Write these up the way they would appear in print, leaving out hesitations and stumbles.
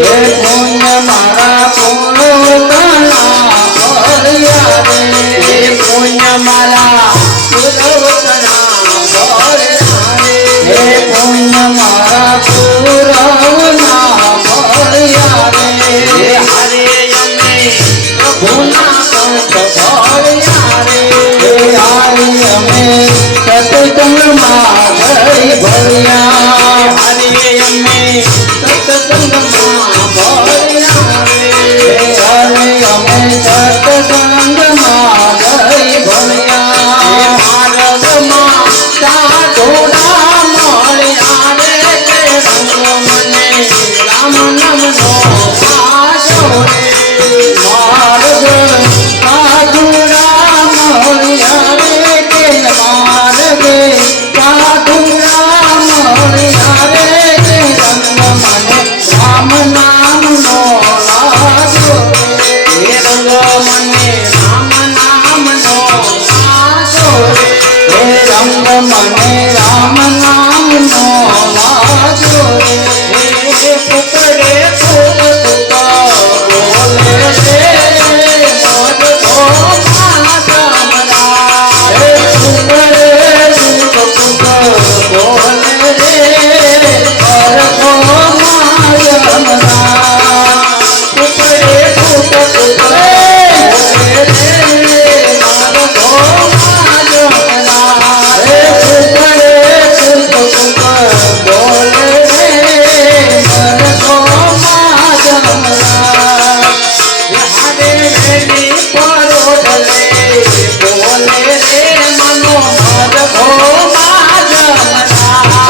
પુણ્ય મારા પૂર્વતના ભળ્યા રે પુણ્ય મારા પૂર્વતના ભળ્યા રે પુણ્ય મારા પૂર્વના ભળ્યા રે હરે અમે પ્રભુના પંથ ભળ્યા રે હરે અમે સત્સંગમાં ગઈ ભળ્યા હરે અમે સત્સંગમાં ભળ્યા રે હરે અમે સત્સંગમાં ગઈ ભળ્યા માર્ગમાં સાધુડા મળ્યા રે તે રંગ મને રામ નામનો પાછો રે માર્ગ સાધુડા મળ્યા રે તે માર્ગ સાધુડા મળ્યા રે તે રંગ મને રામ નામનો લાગ્યો રે રંગ મને રામ નામનો લાગ્યો રે રંગ મને રામ નામનો લાગ્યો રે પુકડે પુક પુક બોલે રે મોર તો માધમરા રે પુકડે પુક પુક બોલે રે મોર તો માધમરા પુકડે પુક પુક બોલે રે મોર તો માધમરા રે પુકડે પુક પુક બોલે રે મોર તો માધમરા હરે રેડી પરોઢલે બોલે રે મનો મદ ભો માધમરા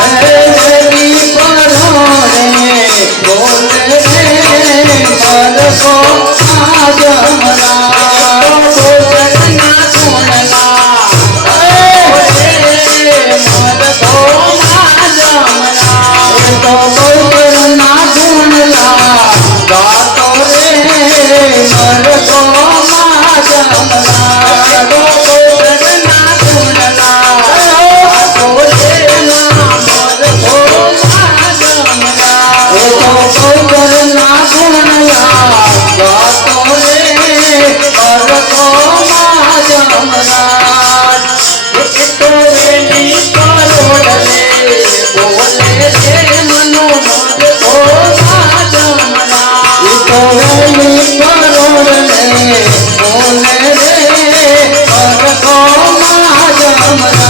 હરે રેડી પરોઢલે બોલે રે મદ ભો માધમરા ગોગરના સુણલા બોલે રે મદ ભો માધમરા તો ગોગરના સુણલા ગાતો રે મદ ભો માધમરા ગોગરના સુણલા ગાતો રે મદ ભો માધમરા તો ગોગરના સુણલા ગાતો રે મદ ભો માધમરા તો વેલી પરોઢલે બોલે રે મનો મદ ભો માધમરા તો વેલી પરોઢલે બોલે રે મદ ભો માધમરા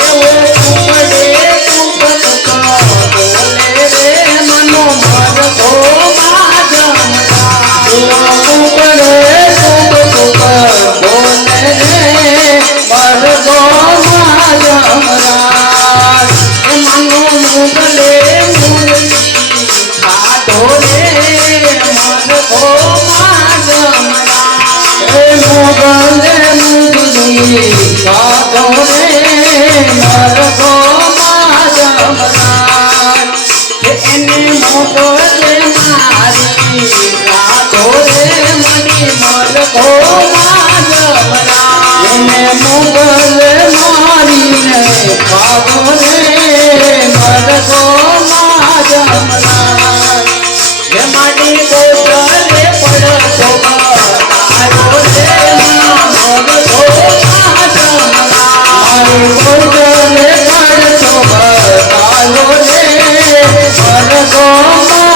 એવો પુકડે પુક પુક બોલે રે મનો મદ ભો માધમરા પુકડે પુક પુક બોલે રે મદ ભો માધમરા મનો મુગલે મુરલી ખાધો રે મદ ભો માધમરા મુગલે મુરલી ખાધો રે મદ ભો માધમરા એને મોગલે મારી ખાધો રે મની મદ ભો માધમરા એને મોગલે મારીને ખાધો રે મદ ભો માધમરા હે માડી બોતલે પડતો તારો રે મદ ભો માધમરા મારી બોતલે પડતો તારો રે મદ ભો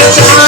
Hare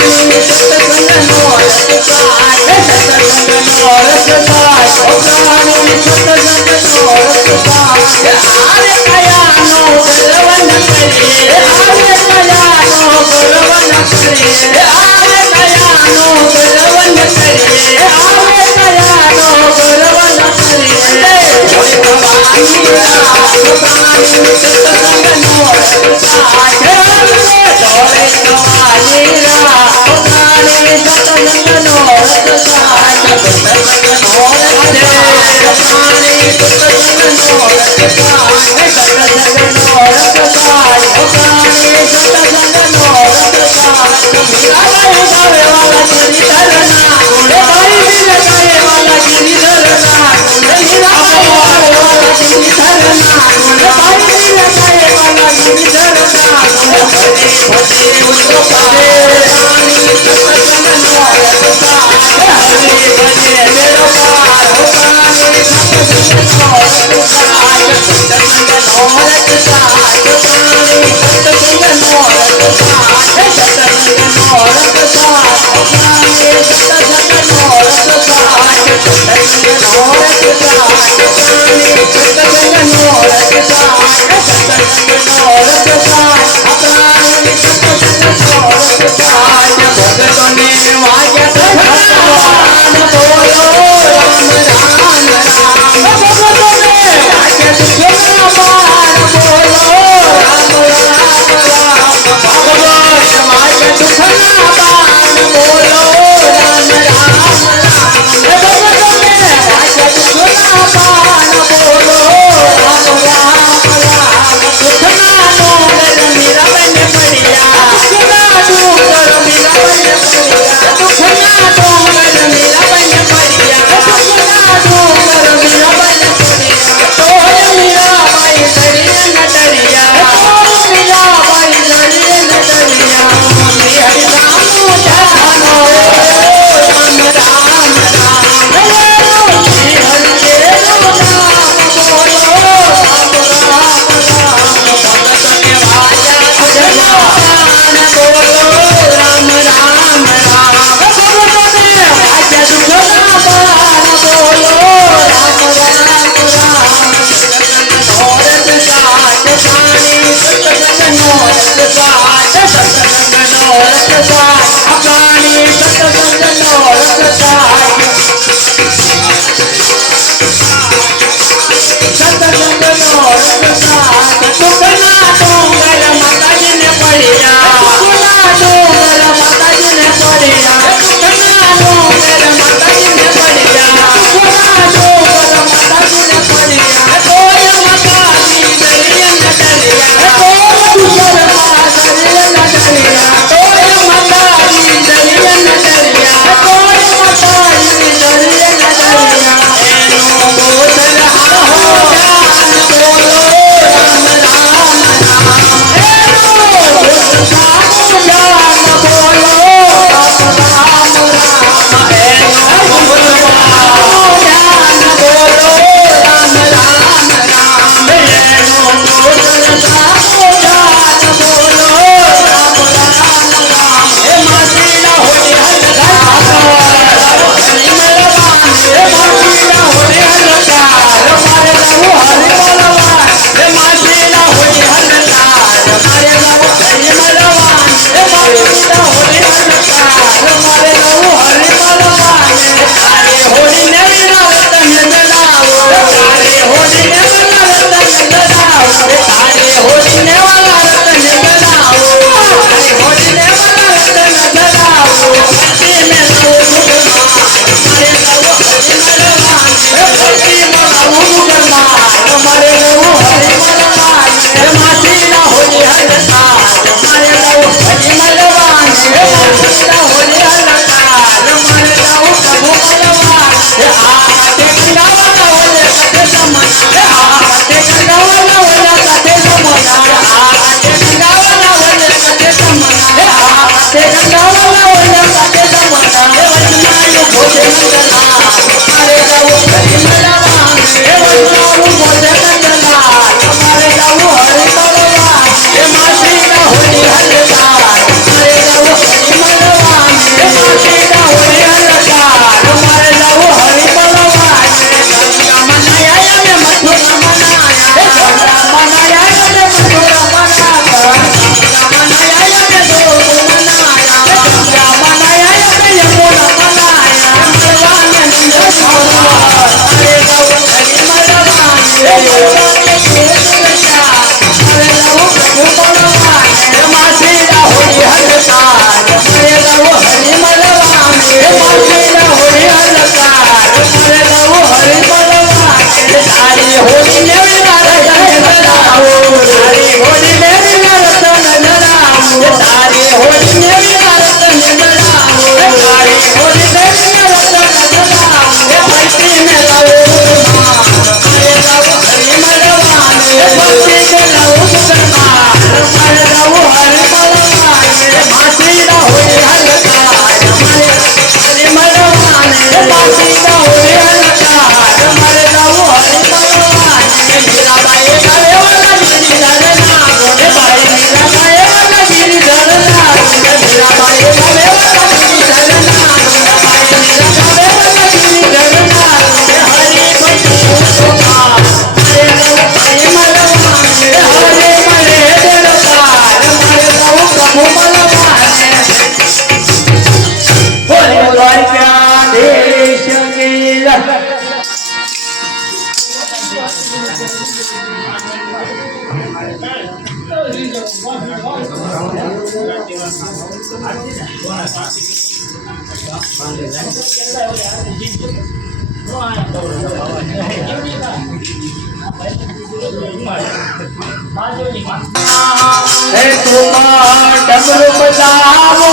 હે કુમાર ડમરુ બજાવો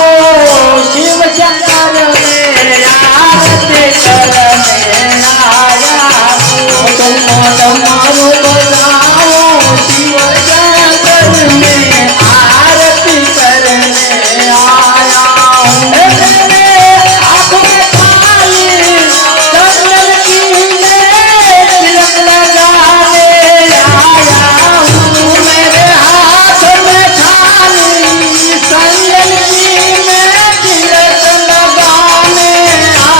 શિવ શંકર ને આરતી કરને આયા તુમ ડમરુ બજાવો શિવ શંકર ને આરતી કરને આયા હે મેરે આંખों में काली चंदन की मैं तिलक लगाने आया हूँ मेरे हाथ में थाली संजन की मैं तिलक लगाने आया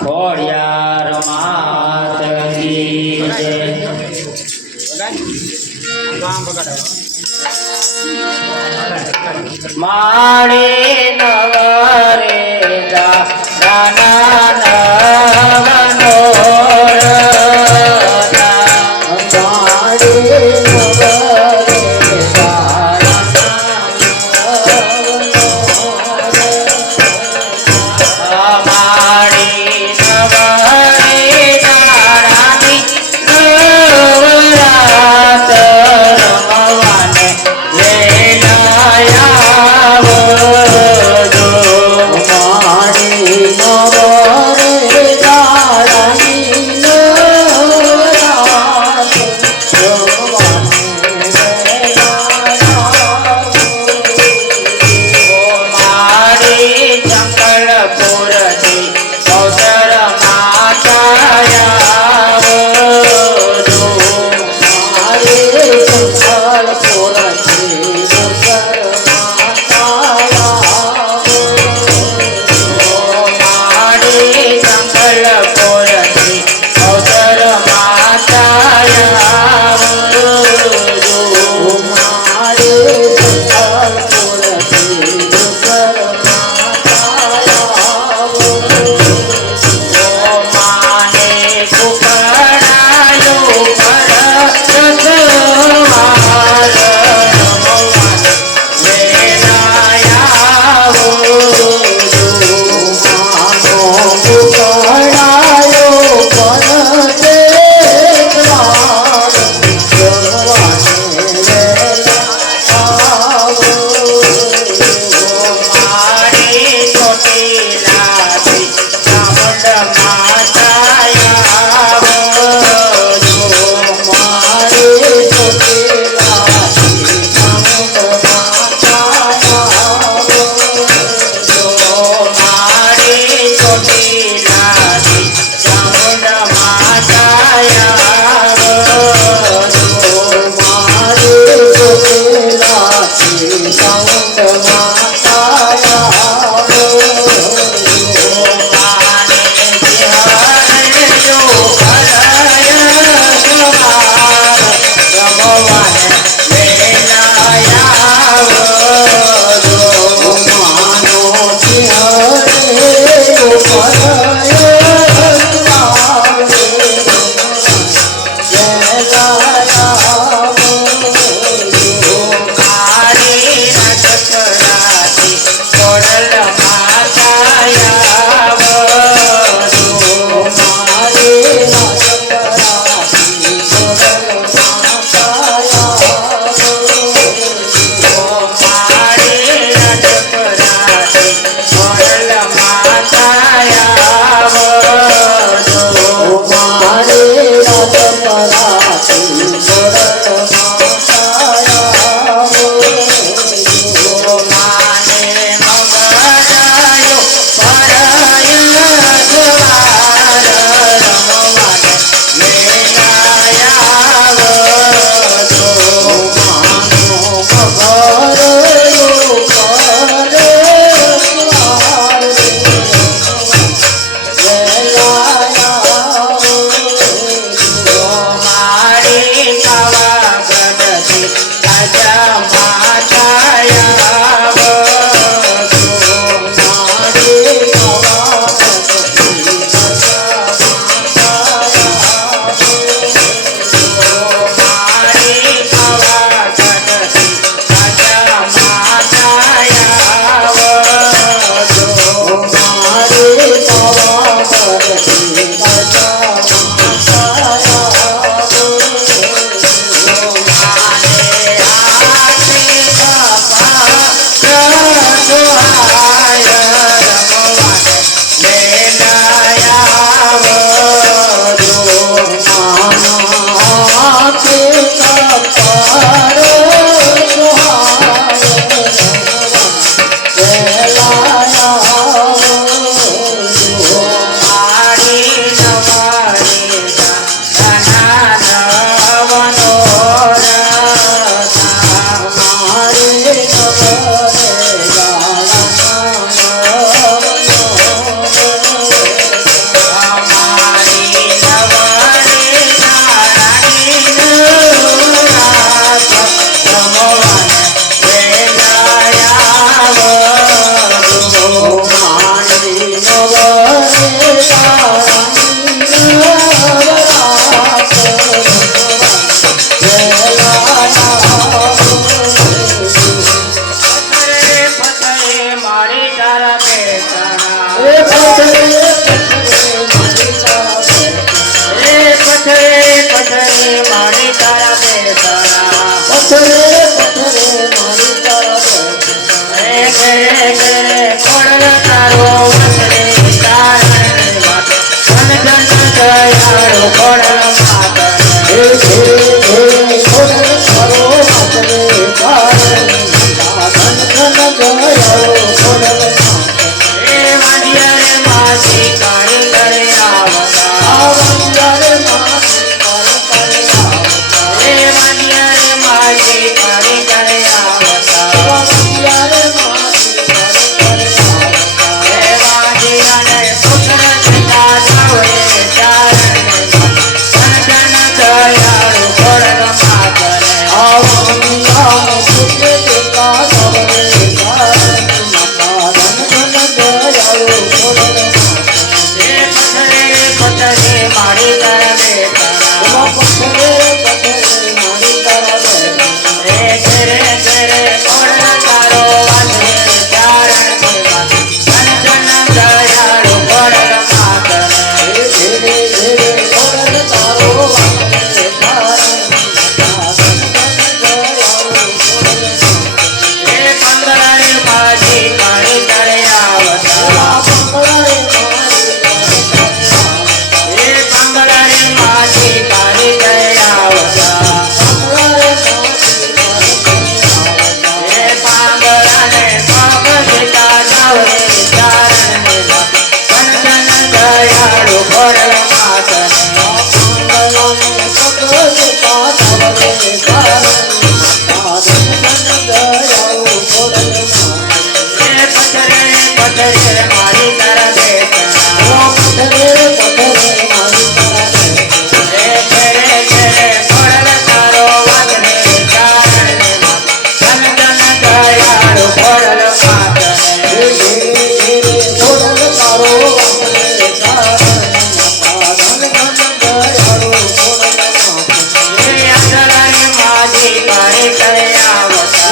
ખોડિયાર માત કી જય. માળે નવરે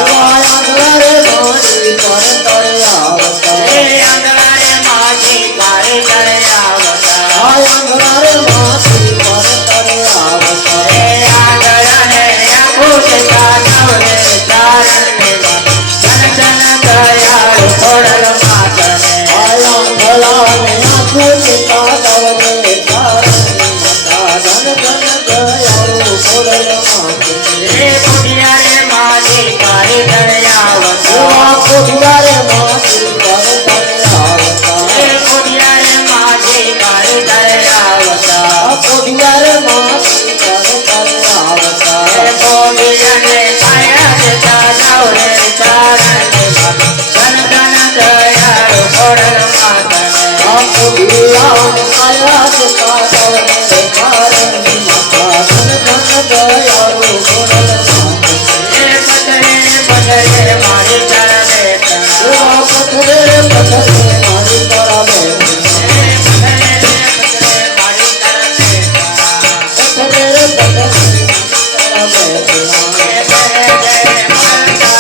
આંગળા રે મારી પર તરે આવતા આંગળા રે માજી તારે તરે આવતા આંગળા રે મારી પર તરે આવતા આંગળા ને આંખું નવરે ચારણ ને ધન ધન દયાળુ ખોડલ માતને આંગળા ને આંખું નવરે ચારણ માતા ધન ધન દયાળુ ખોડલ માતે કોઠિયા રે માજી તારે તરે આવતા કોઠિયા રે મારી પર તરે આવતા કોઠિયા રે માજી તારે તરે આવતા કોઠિયા રે મારી પર તરે આવતા કોઠિયાને કાયા દેતા નવરે ચારણ ને ધન ધન દયાળુ ખોડલ માતને કોઠિયા ને કાયા જતા તવને ચારણ માતા ધન ધન દયાળુ ખોડલ માતે પથરે મારી ચરણે તણા પથરે પથરે મારી તરા બેઠા મારી ચરણે તણા પથરે પથરે મારી તરા બેઠા જય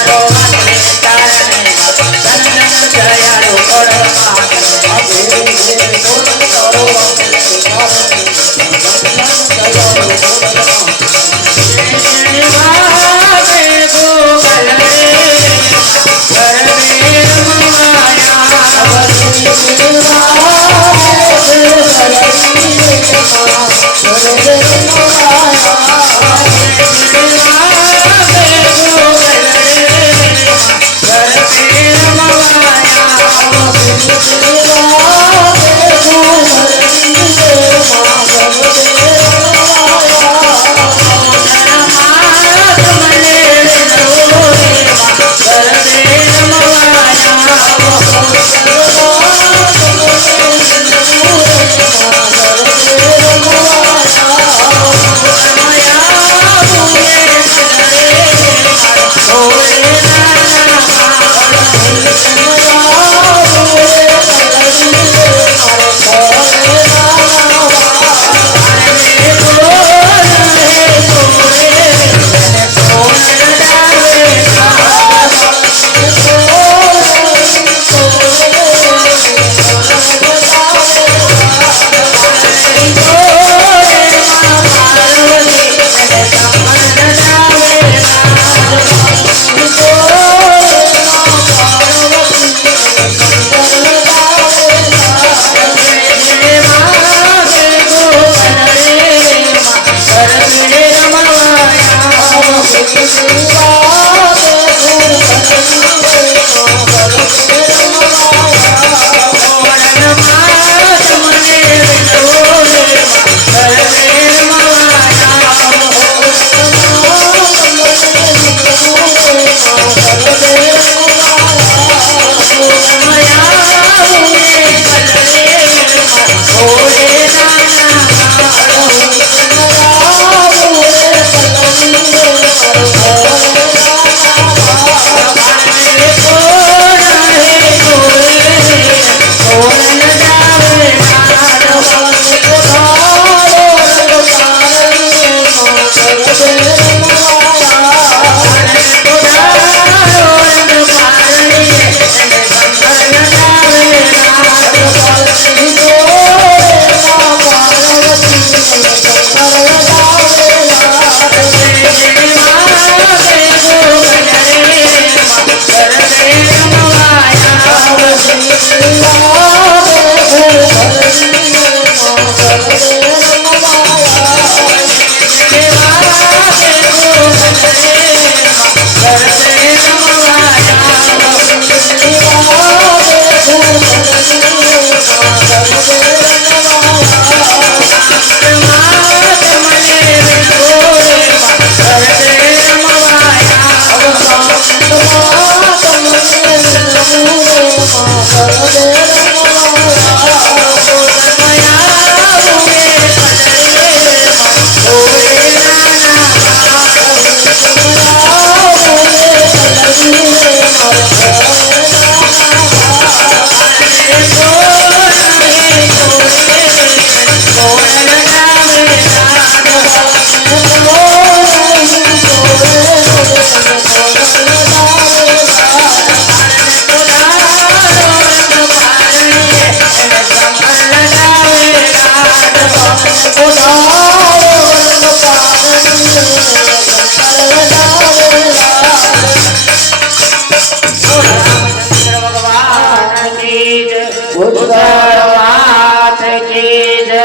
ઉદરનાથ કી જય.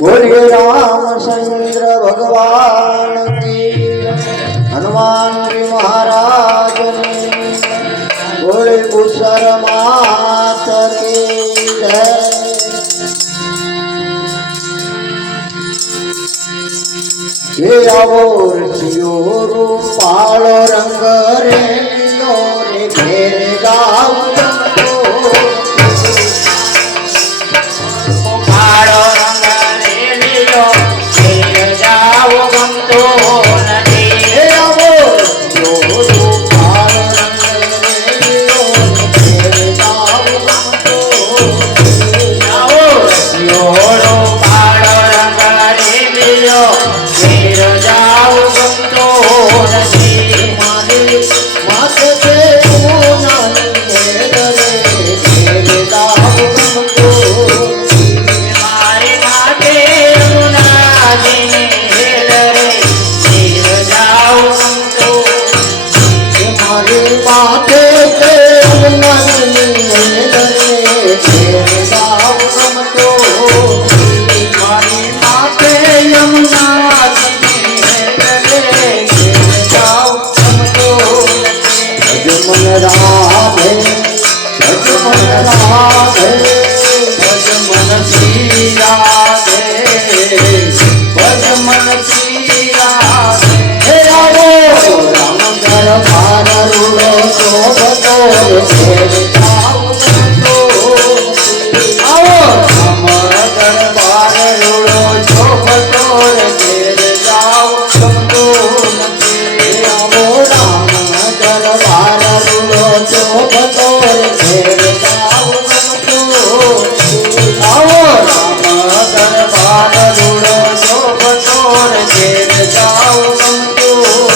बोलिए रामचंद्र भगवान की, हनुमान जी महाराज ने, बोले कुशर मात की जय। ये आवोर सियोरो पालो रंग रे लो रे घेर जाऊ કાળો રંગ રેલિયો ઘેર જાવ ગમતો નથી. हे आवोर सियोरो पालो रंग रे लो घेर जाऊ गमतो આવો સિયોરો કાળો રંગ રેલિયો ઘેર જાવ ગમતો નથી. मारे माथे पे नानी रे घेर जाऊ गमतो મારે માટે ઉનાદીને હેલ રે ઘેર જાવ ગમતો. मारे माथे पे नानी रे घेर जाऊ गमतो મારી માથે યમુનાજીને હેલ રે ઘેર જાવ ગમતો નથી. भजमन राधे भजमन राधे ભજમન શ્રી રાધે ભજમન શ્રી રાધે. हे रावो राम दरबार रूड़ो शोभतो घेर जाऊ गमतो આવો રામ દરબાર રૂડો શોભતો ઘેર જાવ ગમતો નથી. रामो राम दरबार रूड़ो शोभतो घेर जाऊ गमतो આવો રામ દરબાર રૂડો શોભતો ઘેર જાવ ગમતો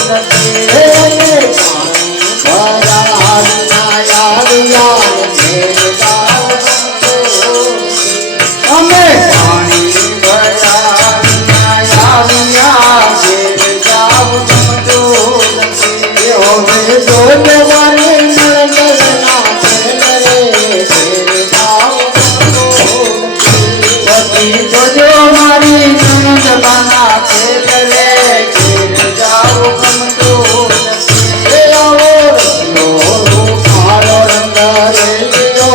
નથી. हे भराना याद याद घेर जाऊ गमतो અમે પાણી ભર્યા વિના આવ્યા ઘેર જાવ ગમતો નથી. होवे डोल वाले नलना चले घेर जाऊ गमतो પછી જોજો મારી નણંદ બાના ખેલ રે ઘેર જાવ ગમતો નથી. हे आवो रो कालो रंग रे लो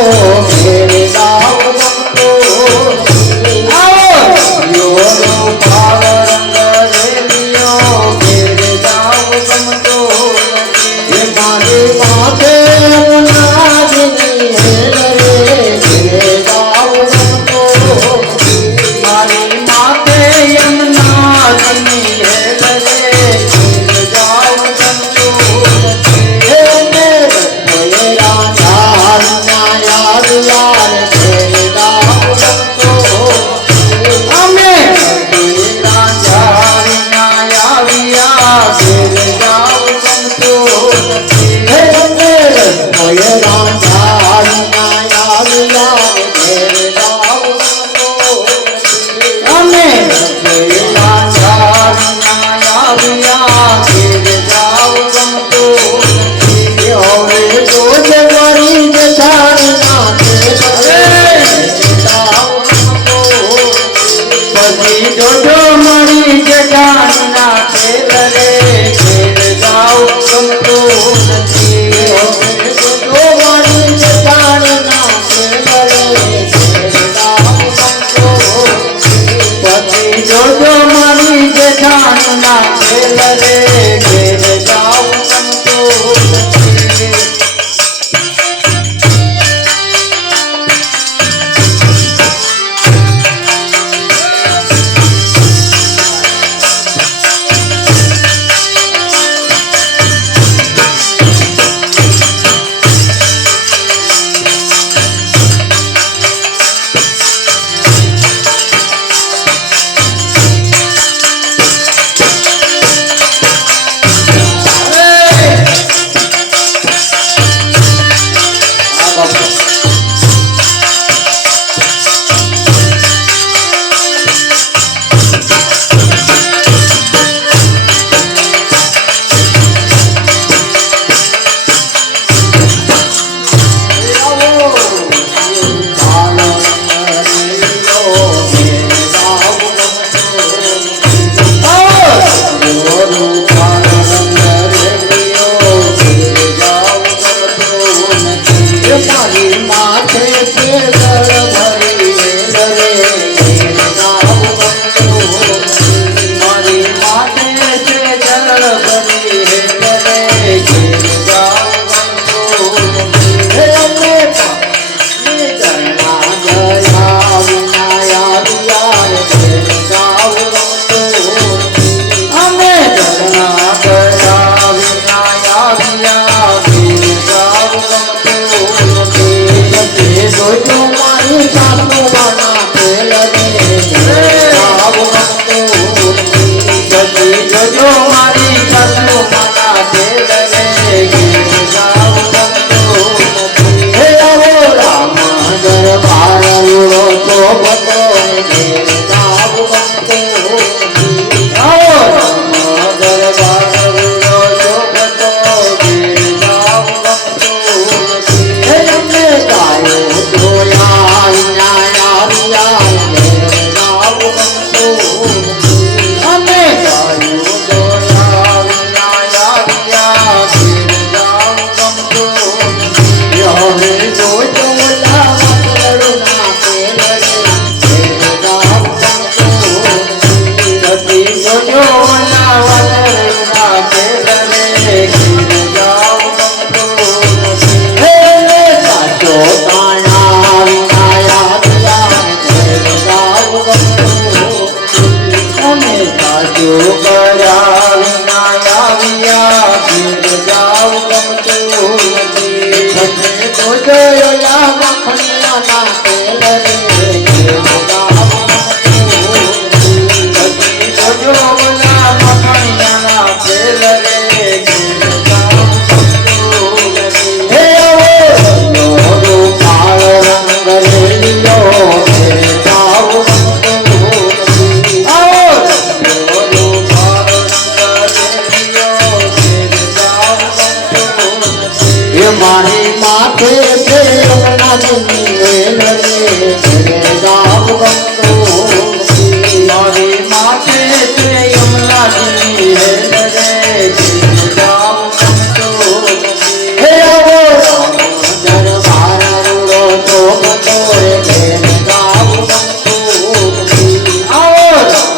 મારી માથે છે જળ ભરી રે ઘેર જાઉં ગમતું નથી. મારી માથે છે જળ ભરી રે ઘેર જાઉં ગમતું નથી. હે અમે પાપી ચરણા ગયા વિના આવ્યા રે ઘેર જાઉં ગમતું નથી. અમે ચરણા ગયા વિના આવ્યા ઘેર જાઉં ગમતું નથી. નથી જોજો મારી સાસુવાના તેલ રે ઘેર જાઉં ગમતું નથી. નથી જોજો મારી સાસુવાના તેલ રે ઘેર જાઉં ગમતું નથી. હે આવો રામ દરબાર રૂડો તો ભદ્રો ઘેર જાઉં ગમતું નથી. આવો રામ દરબાર રૂડો તો ભદ્રો ઘેર જાઉં ગમતું નથી. હે અમે ગાયો ધોયા વિના આવ્યા ઘેર જાઉં ગમતું નથી. અમે ગાયો ધોયા વિના આવ્યા ઘેર જાઉં ગમતું નથી. હવે જોજો ઓલા વાદળના તેલ રે ઘેર જાઉં ગમતું નથી. નથી જોજો ઓલા વાદળના તેલ રે ઘેર જાઉં ગમતું નથી. હે સાચો તાણા વિના આવ્યા ઘેર જાઉં ગમતું નથી. અમે સાચો કર્યા વિના આવ્યા ઘેર જાઉં ગમતું નથી. નથી જોજો ઓલા મખણિયાના તેલ રે ઘેર જાઉં ગમતું નથી. નથી જોજો ઓલા મખણિયાના તેલ રે ઘેર જાઉં ગમતું નથી. હે આવો લીલો કાળ રંગ રેલિયો ઘેર જાઉં ગમતું નથી. આવો લીલો કાળ રંગ રેલિયો ઘેર જાઉં ગમતું નથી. એ મારી માથે છે યમુનાજીની વેલ રે ઘેર જાઉં ગમતું નથી. મારી માથે છે યમુનાજીની વેલ રે ઘેર જાઉં ગમતું નથી. હે આવો રામ દરબાર રૂડો તો ભદ્રો ઘેર જાઉં ગમતું નથી. આવો રામ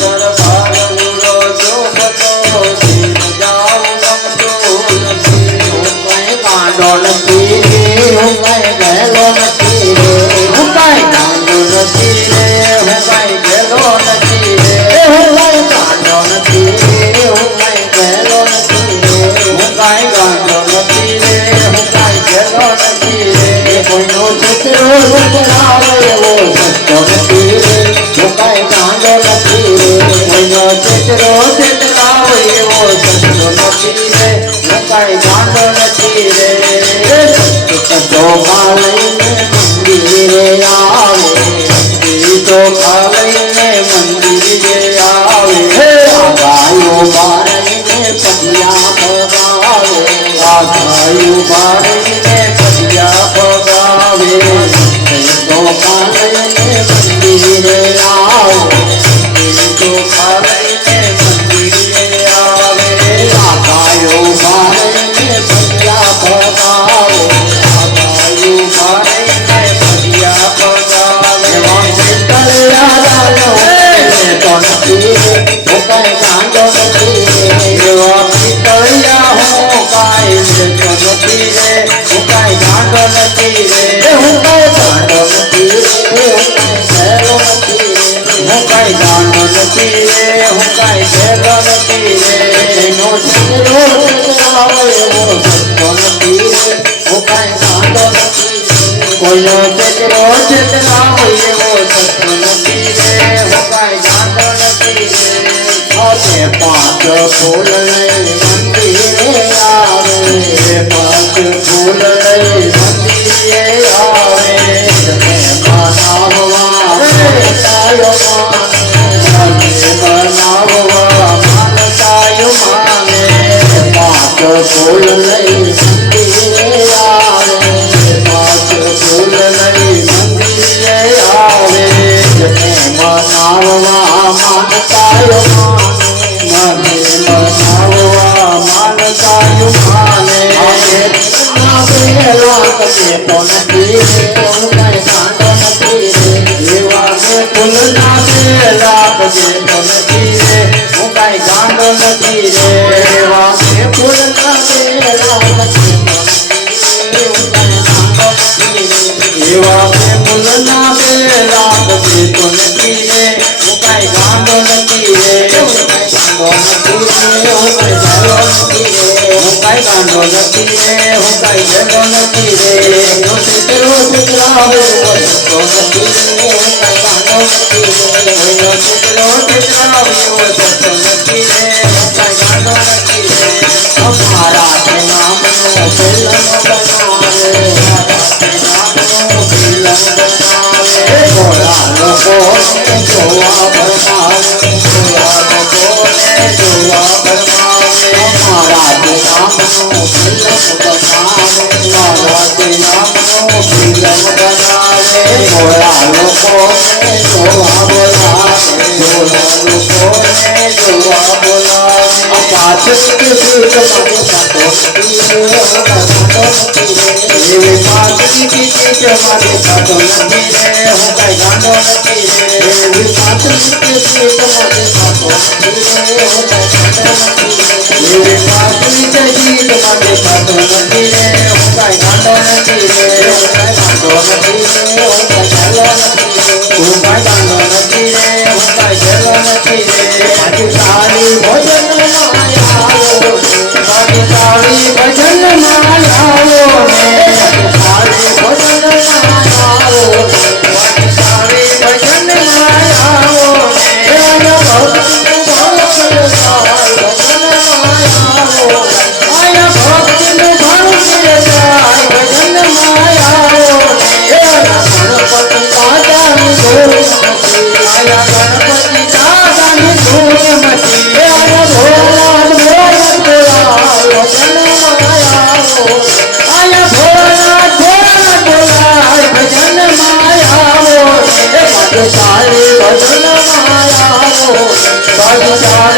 દરબાર રૂડો તો ભદ્રો ઘેર જાઉં ગમતું નથી. હું કઈ ગાંડો નથી રે, હું કઈ ગયેલો નથી રે, હું કઈ ગાંડો નથી રે, હું કઈ ગયેલો નથી રે, હું કઈ ગાંડો નથી રે, હું કઈ ગયેલો નથી રે, હું કઈ ગાંડો નથી રે, હું કઈ ગયેલો નથી રે. કોઈનો છેતરો છેતરાવે એવો સત્ય નથી રે, હું કઈ ગાંડો નથી રે. કોઈનો છેતરો છેતરાવે એવો સત્ય નથી રે, હું કઈ ગાંડો નથી રે. તો લઈને મંદિરે આવે, તો લઈને મંદિરે આવે. હે આ ગાયો બારઈને પગિયા ભગાવે, આ ગાયો બારઈને પગિયા ભગાવે. તો લઈને મંદિરે આવે, તો લઈને મંદિરે આવે. આ ગાયો બારઈને પગિયા ભગાવે, આ ગાયો બારઈને પગિયા ભગાવે. એમાં ચેતળિયા લાલો તો નથી રે, હું કઈ ગાંડો નથી રે. એવા પિતળિયા હું કાંઈ લેતો નથી રે, હું કાંઈ ગાંડો નથી રે. હું કાંઈ ગાંડો નથી રે, હું કાંઈ ગયેલો નથી રે, હું કાંઈ ગાંડો નથી રે, હું કાંઈ ગયેલો નથી રે. એનો છેતરો છેતરાવે એવો સત્ય નથી રે, હું કાંઈ ગાંડો નથી રે. કોઈનો છેતરો છેતરાવે એવો સત્ય નથી રે, હું કાંઈ ગાંડો નથી રે. આજે પાંચ ફૂલ લઈ મંદિરે આવે, પાંચ ફૂલ લઈ મંદિરે આવે. બનાવવા માનતાયો માને, બનાવવા માનતાયો માને. પાંચ ફૂલ લઈ મંદિરે આવે, પાંચ ફૂલ લઈ મંદિરે આવે. બનાવવા માનતાયો માને, બનાવવા માનતાયો માને. તો નથી રે હું કઈ ગાંડો નથી રે એવા કે ફૂલના વેલા જે તો નથી રે હું કઈ ગાંડો નથી રે એવા કે ફૂલના વેલા પછી તો નથી રે હું કઈ ગાંડો નથી રે એવા કે ફૂલના વેલા જે તો નથી રે હું કઈ ગાંડો નથી રે હું કઈ ગાંડો નથી રે હું કઈ ગાંડો નથી રે હું કઈ ગાંડો નથી રે હું કઈ ગેલો નથી રે એનો ચિત્રો ચિતરાવે તો નથી રે હું કઈ ગાંડો નથી રે એનો ચિત્રો ચિતરાવ્યો તો નથી રે હું કઈ ગાંડો નથી રે અમારા તે નામનો ફિલ્મ બનાવે મારા તે નામનો ફિલ્મ બનાવે ઘોડા લોકોને જોવા ભરમાવે જોવા લોકોને જોવા ભરમાવે મારા તે નામનો ફિલ્મ બનાવે મારા તે નામનો ફિલ્મ બનાવે ઘોડા લોકોને જોવા બોલાવે જોવા લોકોને જોવા બોલાવે પાછળની ભીખ મને સાતો નથી રે એવી પાછળની ભીખ મને સાતો નથી રે હું કઈ ગાંડો નથી રે એવી પાછળની ભીખ મને સાતો નથી રે હું કઈ ગાંડો નથી રે એવી પાછળની ભીખ મને સાતો નથી રે હું કઈ ગાંડો નથી રે હું કઈ ગાંડો નથી રે હું કઈ ગાંડો નથી રે હું કઈ ગાંડો નથી રે હું કઈ ગેલો નથી રે આજે તારી ભજન માયાવો બાકી તારી ભજન માં આવો ને તારી ભજન માયાવો બાકી તારી ભજન માં આવો ને આયા ભક્તનું ભાવ કરે જાય ભજન માં આવો ને ગણપતિ દાદાની ધૂળ નથી આયા ગણપતિ દાદાની ધૂળ મચી આયા ભોળાનાથ બોલાય ભજન માયાવો આયા ભોળાનાથ બોલાય ભજન માં આવો ને બાજુ તારી ભજન માયાવો બાજુ તારી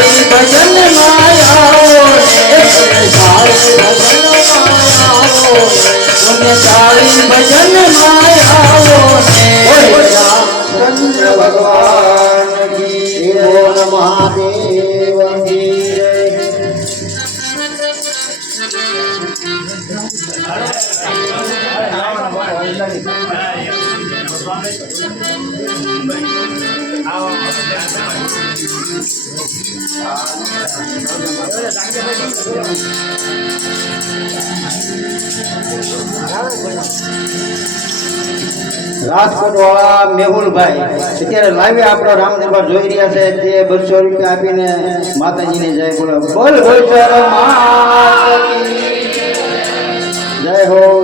ભજન માં આવો ને તારી ભજન માયાવો મને તારી ભજન માં આવો ને ચંદ્ર ભગવાન કી જય મહાદેવ કી જય રાજકોટ વાળા મેહુલભાઈ અત્યારે લાઈવ આપણો રામદરબાર જોઈ રહ્યા છે તે 200 રૂપિયા આપીને માતાજીને જય બોલો બોલ બોલ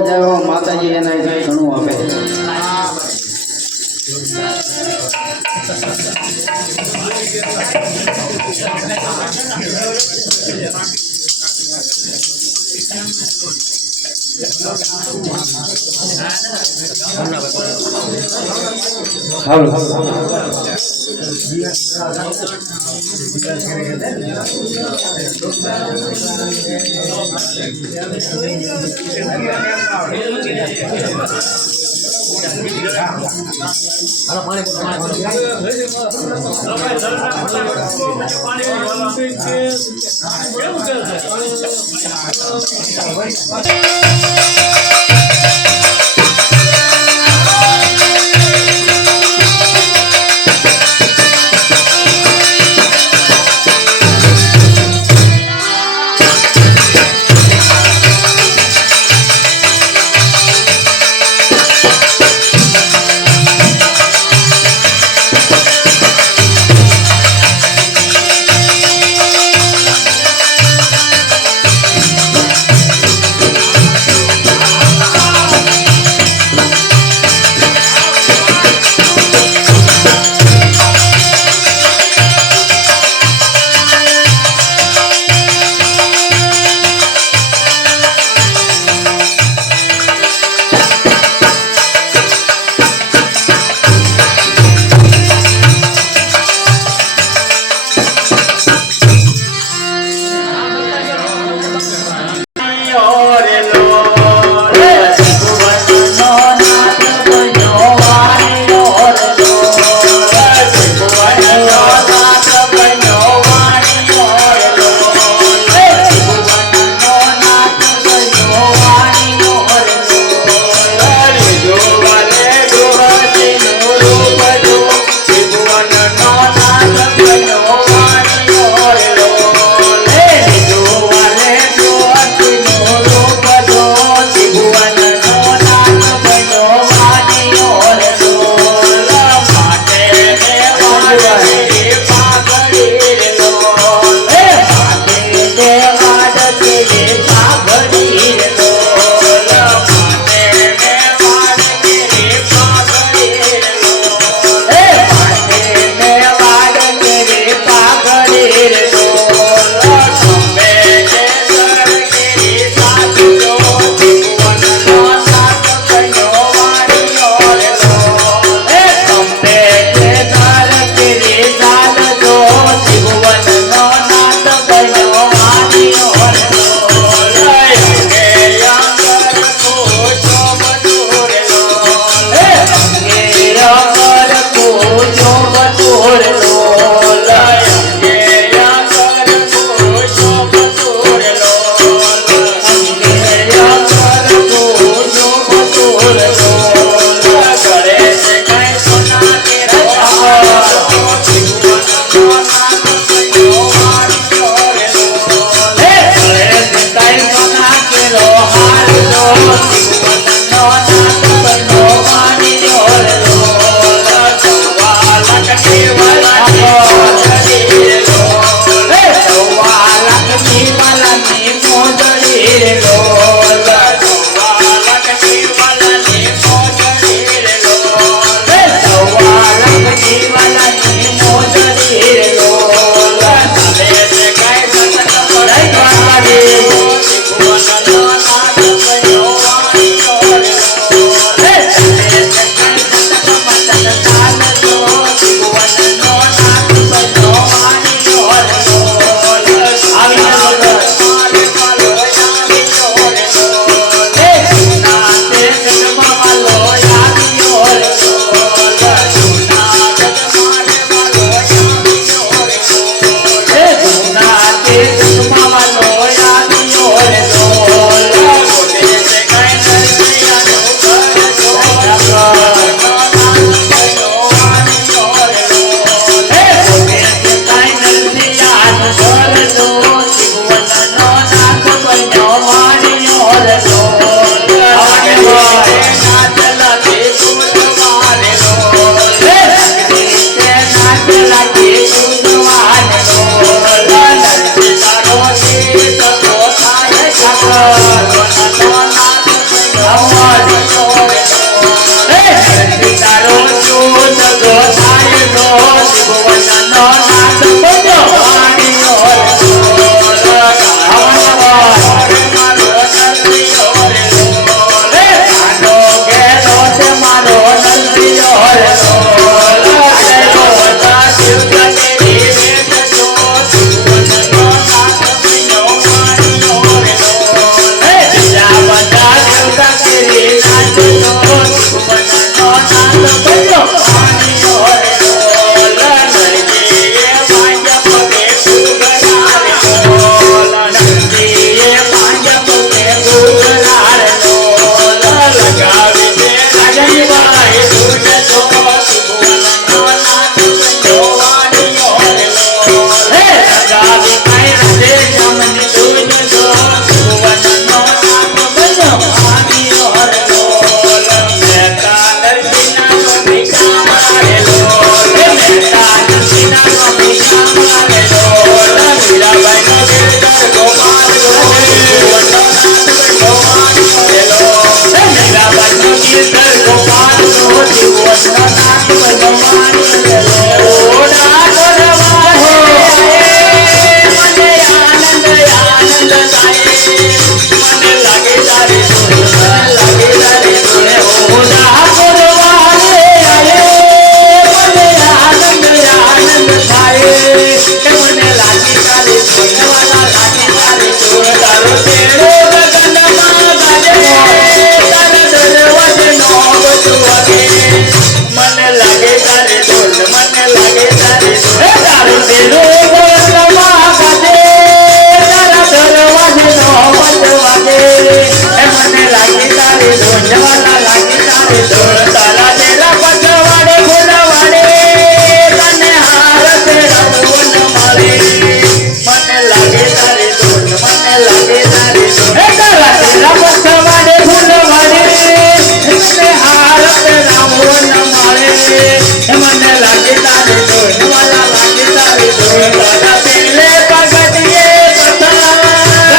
જય હો માતાજી એને ઘણું આપે હાલો ઢોળ તારા તેરા પગવાડે ફૂલવાડે તને હારતે રમવું ન મળે મને લાગે તારે ઢોળ મને લાગે તારે ઢોળ હે તારા તેરા પગવાડે ફૂલવાડે તને હારતે રમવું ન મળે મને લાગે તારે ઢોળ વાલા લાગે તારે ઢોળ તારા પેલે પગડીએ પથા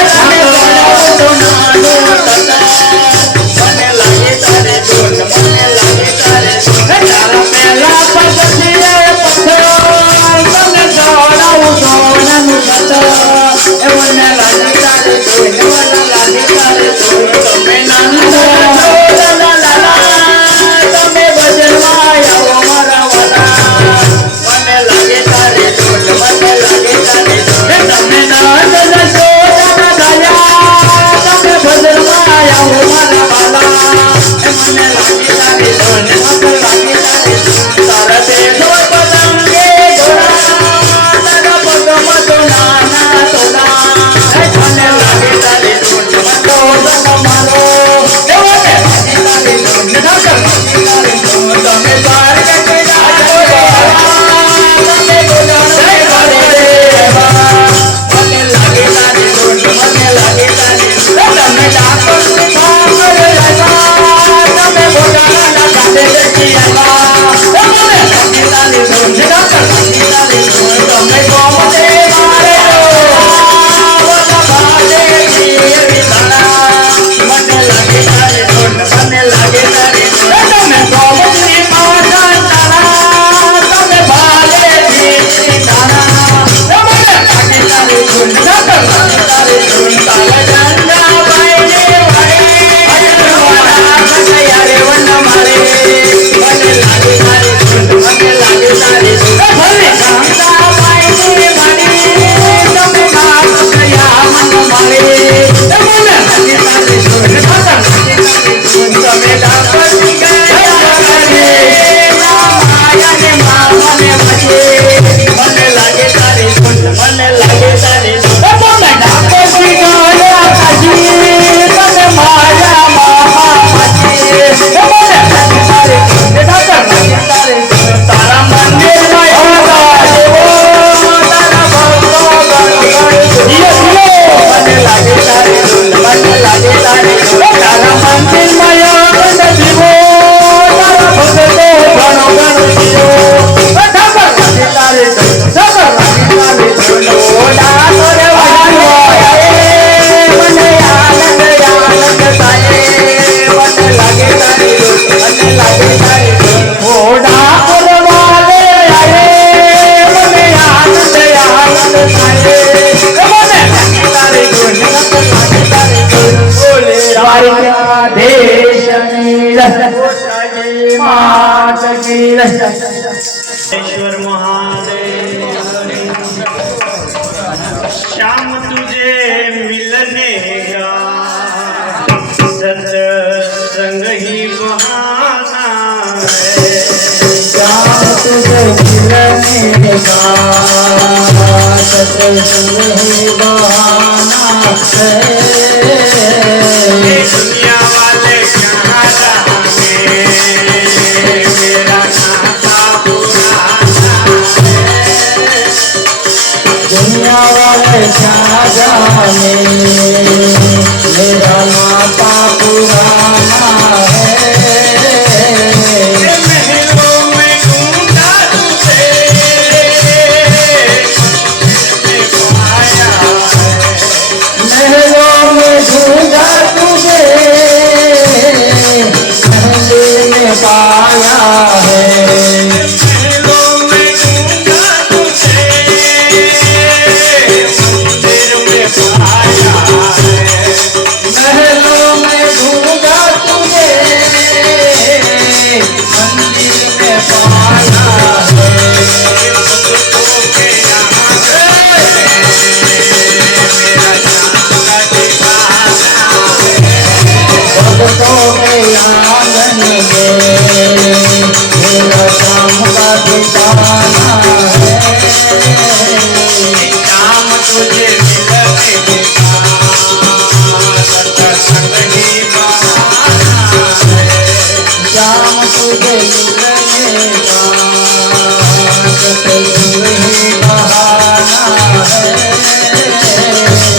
તને બોલાવો તો નાનો તથા મને લાગે તારે ઢોળ મને લાગે તારે તારા પેલા પગડીએ પથા તને દોડાવું તો નાનો તથા મને લાગે તારે ઢોળ વાલા લાગે તારે ઢોળ તમે નાનો તમે ભજનમાં આવો મારા વાલા મને લાગે તારે ઢોલ મને લાગે તારે ઢોલ તમે નાદ જશો ના ગયા તમે ભજનમાં આવો મારા વાલા મને લાગે તારે ઢોલ મને લાગે તારે તારા બેનો પતંગે ઘોડા તારા પગમાં તો નાના તોડા મને લાગે તારે ઢોલ મને મારો એવો ને લાગે તારે ઢોલ તમે બાર કે જાઓ તમે બોલાવો મને લાગે તારે ઢોલ મને લાગે તારે તમે ડાકોર ની ભાગર આવ્યા તમે બોલાના કાઢે બેઠી આવ્યા મને લાગે તારે ઢોલ ડાકોર લાગે તારે ઢોલ તમે ગોમતે મારે વાલા બાલે જીવી તારા મને લાગે તારે ઢોલ મને લાગે તારે તમે ગોમતી માતા તારા તમે બાલે જીવી તારા મને લાગે તારે ઢોલ ડાકોર લાગે તારે ઢોલ તારા ડંડા બાઈને વાળે યારે વન મારે મને લાગે તારે ઢોલ મને લાગે તારે ભલે ડંડા બાઈને વાળે તમે નામ કયા મન મારે મને લાગે તારે ઢોલ ડાકોર લાગે તારે ઢોલ તમે ડાકોર ની ગયા કરે માયા ને મામને મજે મને લાગે તારે ઢોલ મને લાગે તારે તમે ડાકોર ની ગયા કાજી તમે માયા મામા મજે મને લાગે તારે ઢોલ ડાકોર લાગે તારે તારા મંદિર માં હોતા દેવો તારા ભક્તો મને લાગે તારે ઢોલ મને લાગે તારે તારા મંદિર માં યોગન જીવો તારા ભક્તો ઘણો ઘણો જીવો ડાકોર લાગે તારે ઢોલ ડાકોર લાગે તારે ઢોલ ઓડા તોરે વાળો મને આનંદ થાય મને લાગે તારે ઢોલ મને લાગે તારે ઢોલ ઓડા તોર વાલે આયે મને આનંદ થાય મને લાગે તારે ઢોલ ડાકોર લાગે તારે ઢોલ બોલે દ્વારકાધીશની જય માત કી જય ईश्वर महादेव श्याम तुझे मिलने का सत्संग ही बहाना है श्याम तुझे मिलने का सत्संग ही बहाना है ये दुनिया वाले कहाँ जाने मेरा नाता पुराना है दुनिया वाले क्या जाने मेरा नाता पुराना है ये महलों में ढूंढा तुझे में पाया है महलों में ढूंढा तुझे मंदिर में पाया है महलों में ढूंढा तुझे मंदिर में पाया है महलों में ढूंढा तुझे मंदिर में पाया है भक्तों के यहाँ मेरा नाम का ठिकाना है भक्तों के आंगन में मेरा शाम का ठिकाना है नाम तुझे मिलने का सत्संग ही बहाना है शाम तुझे मिलने का सत्संग ही बहाना है।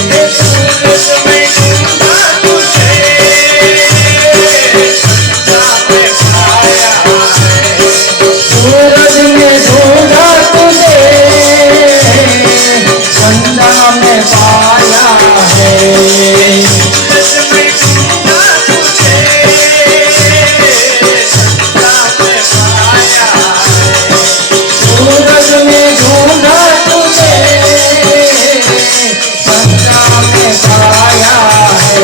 सूरज में ढूंढा तुझे संध्या में पाया है। सूरज में ढूंढा तुझे संध्या में पाया है। सूरज में ढूंढा तुझे संध्या में पाया है। सूरज में ढूंढा तुझे संध्या में पाया है।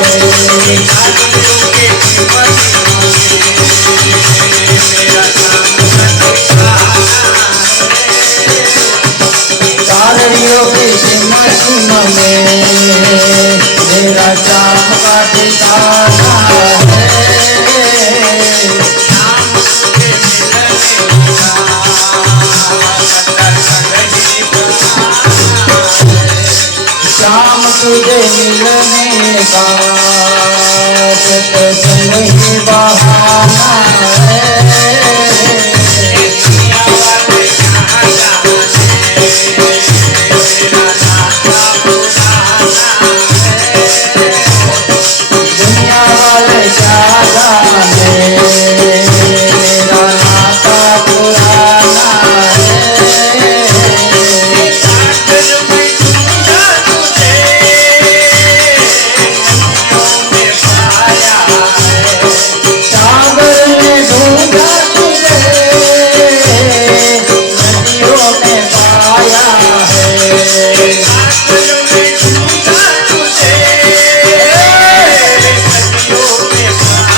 आदमियों के कीमत मेरा नाम तारियों की सिमत में मेरा शाम का ठिकाना है। नाम तुझे मिलने का सत्संग ही बहाना है। शाम तुझे मिलने का सत्संग ही बहाना है। दुनिया वाले कहाँ जाने मेरा नाता पुराना है। दुनिया वाले क्या जाने मेरा नाता पुराना है। सागर में ढूंढा तुझे नदियों में पाया है। सागर में ढूंढा तुझे नदियों में पाया है। सागर में ढूंढा तुझे नदियों में पाया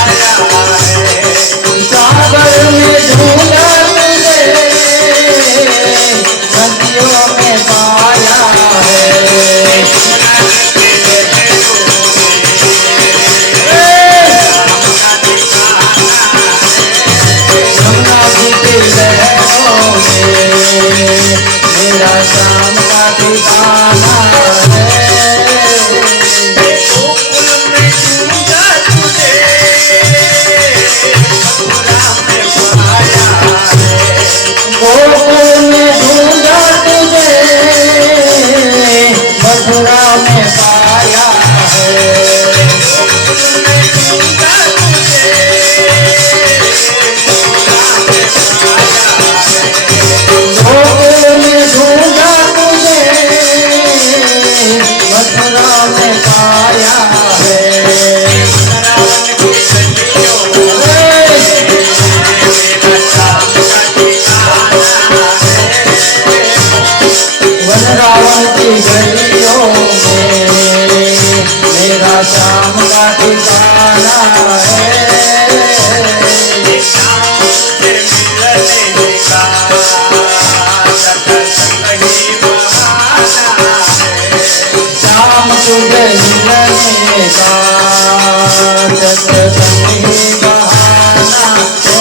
है। सागर में ढूंढा तुझे नदियों में पाया है। यमुना के लहरों मेरा शाम का ठिकाना है। गोकुल में ढूंढा तुझे मथुरा में पाया है। गोकुल में ढूंढा तुझे मथुरा में पाया है। गोकुल में ढूंढा तुझे मथुरा में पाया है। गोकुल में ढूंढा तुझे मथुरा में पाया है। वृंदावन की गलियों में मेरा शाम का ठिकाना है। वनरावन की गलियों में मेरा शाम का ठिकाना है। शाम तुझे मिलने का सत्संग ही बहाना है। शाम तुझे मिलने का सत्संग ही बहाना है।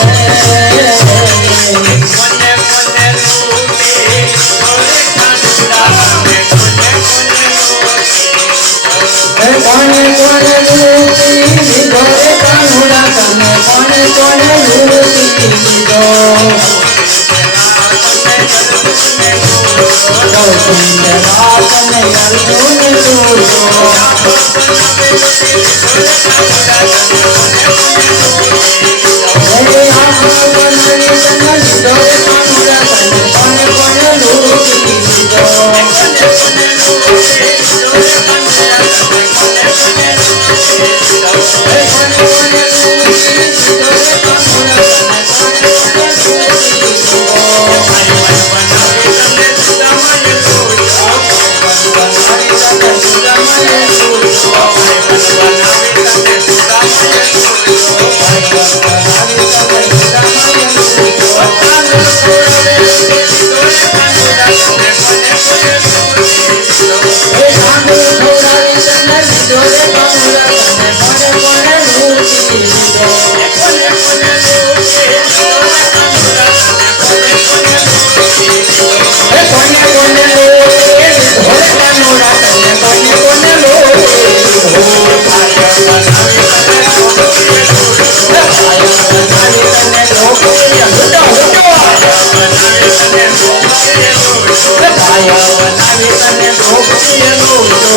कोने कोने लूटी तोरे कानुड़ा में कोने कोने लूटी कोने कोने लूटी गोरे कानुड़ा कने कोने कोने लूटी दो रात में अर्जुन लूटो मेरे आँखों में मेरी जन्नत गोरे कानुड़ा कने कोने कोने लूटी दो बनावे तने सुदामय તને ગોપીએ લોચો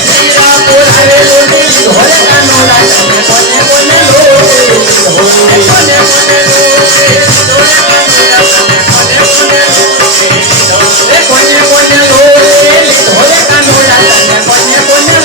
શ્રીરામ બોલાવે લોચે ધોરે કાનોડા તને કોને કોને લોચે કોને કોને લોચે ધોરે કાનોડા તને કોને કોને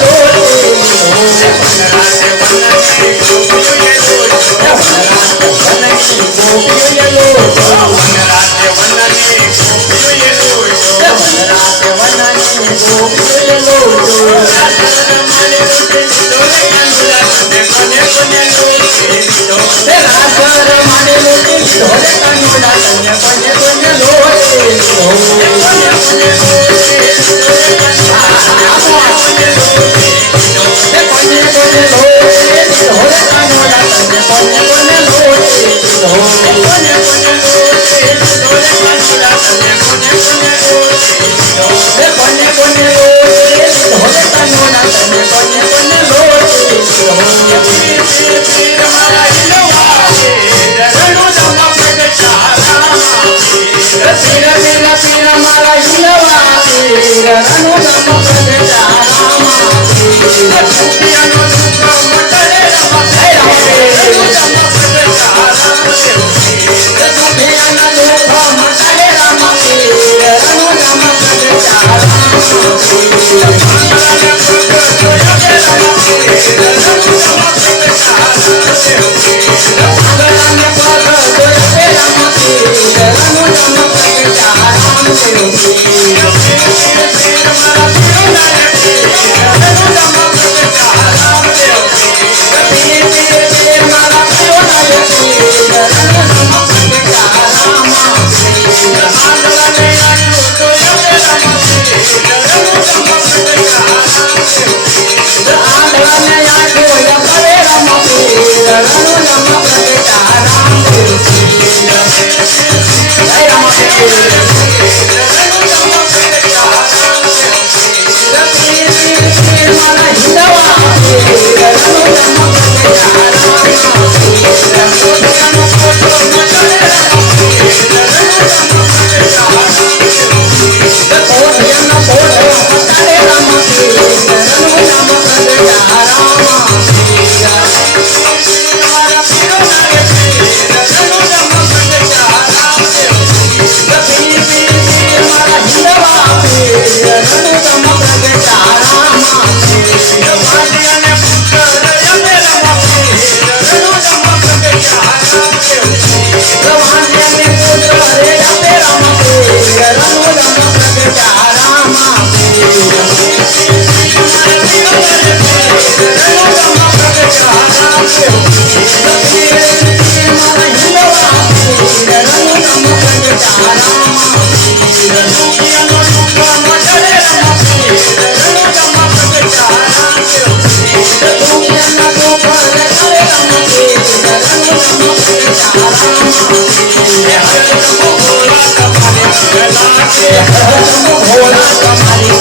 ભોળા તમારી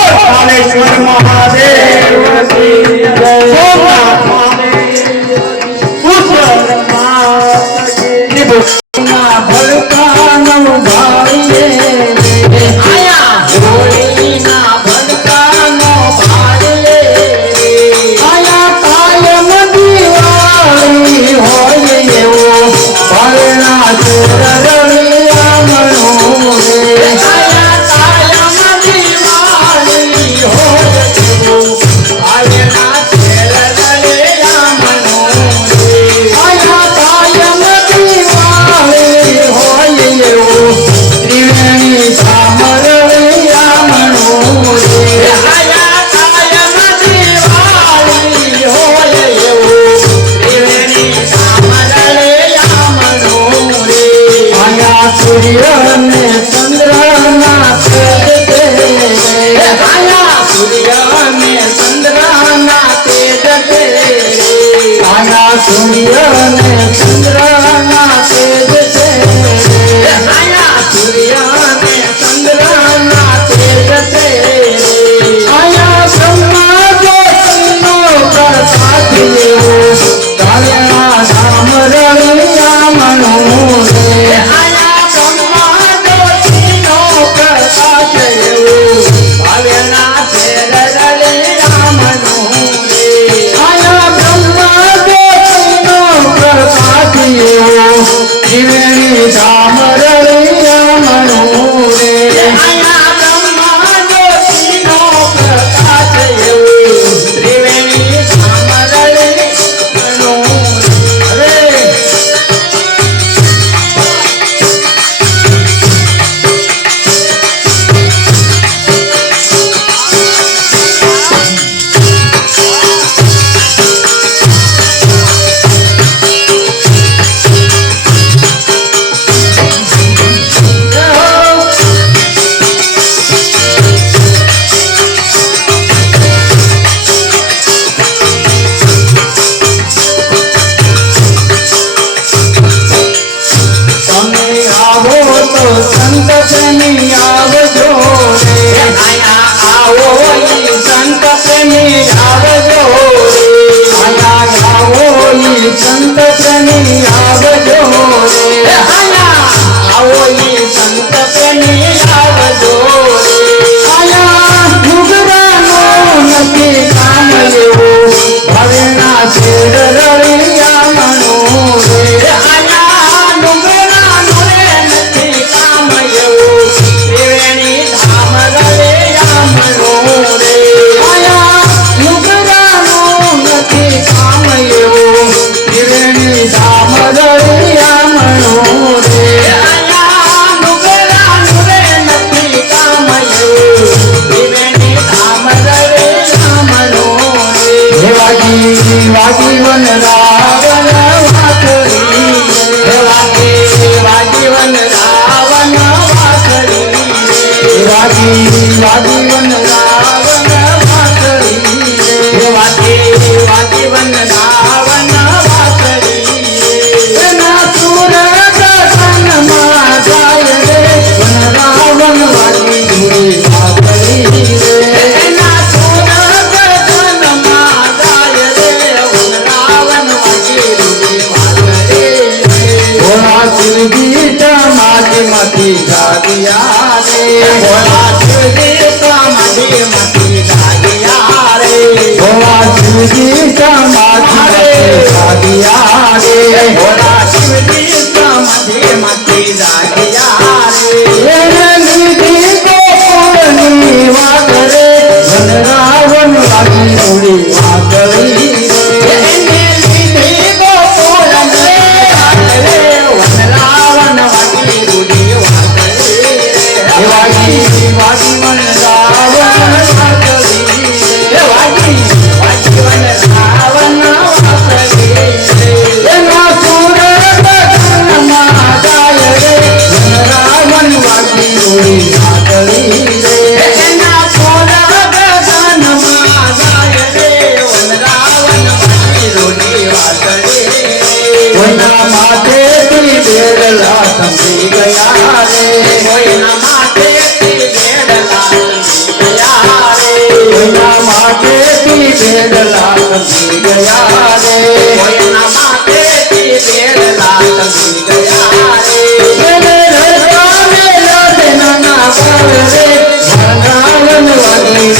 કાલેશ્વર મહાદેવ કી જય. સોમનાથ ભડકાનો ભાઈએ હોળીના ભડકાનો ભાઈએ આયા કાયમ દિવાળી હોય એવો ભરણા રળિયા મણો રે આયા કાયમ દિવાળી હોય એવો ભરણા રળિયા મણો રે આયા કાયમ દિવાળી હોય એવો ત્રિવેણી સામરળિયા મણો રે આયા કાયમ દિવાળી હોય એવો ત્રિવેણી સામરળિયા મણો રે આયા સૂર્ય ને ચંદ્રના તેજ તે આયા સૂર્ય ને ચંદ્રના તેજ તે આયા સૂર્ય ને ચંદ્રના તેજ તે આયા સૂર્ય ને ચંદ્રના તેજ તે આયા બ્રહ્મા જ્યોતિનો પ્રકાશ એવો કાળિયા સામરળિયા મણો રે આયા બ્રહ્મા જ્યોતિનો પ્રકાશ એવો કાળિયા રળિયા મણો રે આયા બ્રહ્મા જ્યોતિનો પ્રકાશ એવો ત્રિવેણી સામરળિયા મણો રે આયા બ્રહ્મા જ્યોતિનો પ્રકાશ એવો ત્રિવેણી સામરળિયા મણો રે. તમે આવો તો સંત પ્રેમી આવજો રે આયા આવો ઈ સંત પ્રેમી આવજો રે આયા આવો ઈ સંત પ્રેમી આવજો રે આયા આવો ઈ સંત પ્રેમી આવજો રે આયા ડુગરાનો નથી કામ એવો ભરણા છેડ રળિયા મણો રે આયા ડુગરાનો નથી કામ એવો ત્રિવેણી ધામ રળિયા મણો રે આયા ડુગરાનો નથી કામ એવો ત્રિવેણી ધામ રળિયા મણો રે આયા ડુગરાનો નથી કામ એવો ત્રિવેણી ધામ રળિયા મણો રે વાગી વાગી વન રાવણ વાકરી વાગી વન રાવણ વાકરી વાગી વન રાવણ વાકરી વાગી વન રાવણ વાકરી એના સુર ગગનમાં જાય રે વન રાવણ વાગી ધૂળી વાકરી રે એના સુર ગગનમાં જાય રે વન રાવણ વાગી ધૂળી વાકરી ભોળા શિવજી સમાધિમાંથી જાગ્યા રે ભોળા શિવજી સમાધિમાંથી જાગ્યા રે ભોળા શિવજી સમાધિમાંથી જાગ્યા રે ભોળા શિવજી સમાધિમાંથી જાગ્યા રે એને લીધી ગોકુળની વાત રે વન રાવણ વાગી ધૂળી વાકરી રે એને લીધી ગોકુળની વાત રે વન રાવણ વાગી ધૂળી વાકરી રે વાગી વન રાવણ વાકરી રે વાગી વન રાવણ વાકરી રે એના સુર ગગનમાં જાય બેડલા તંગી ગયા રે કોઈના માથેથી બેડલા તંગી ગયા રે એને રસ્તા મેલા તેના પર રે વૃંદાવન વાળી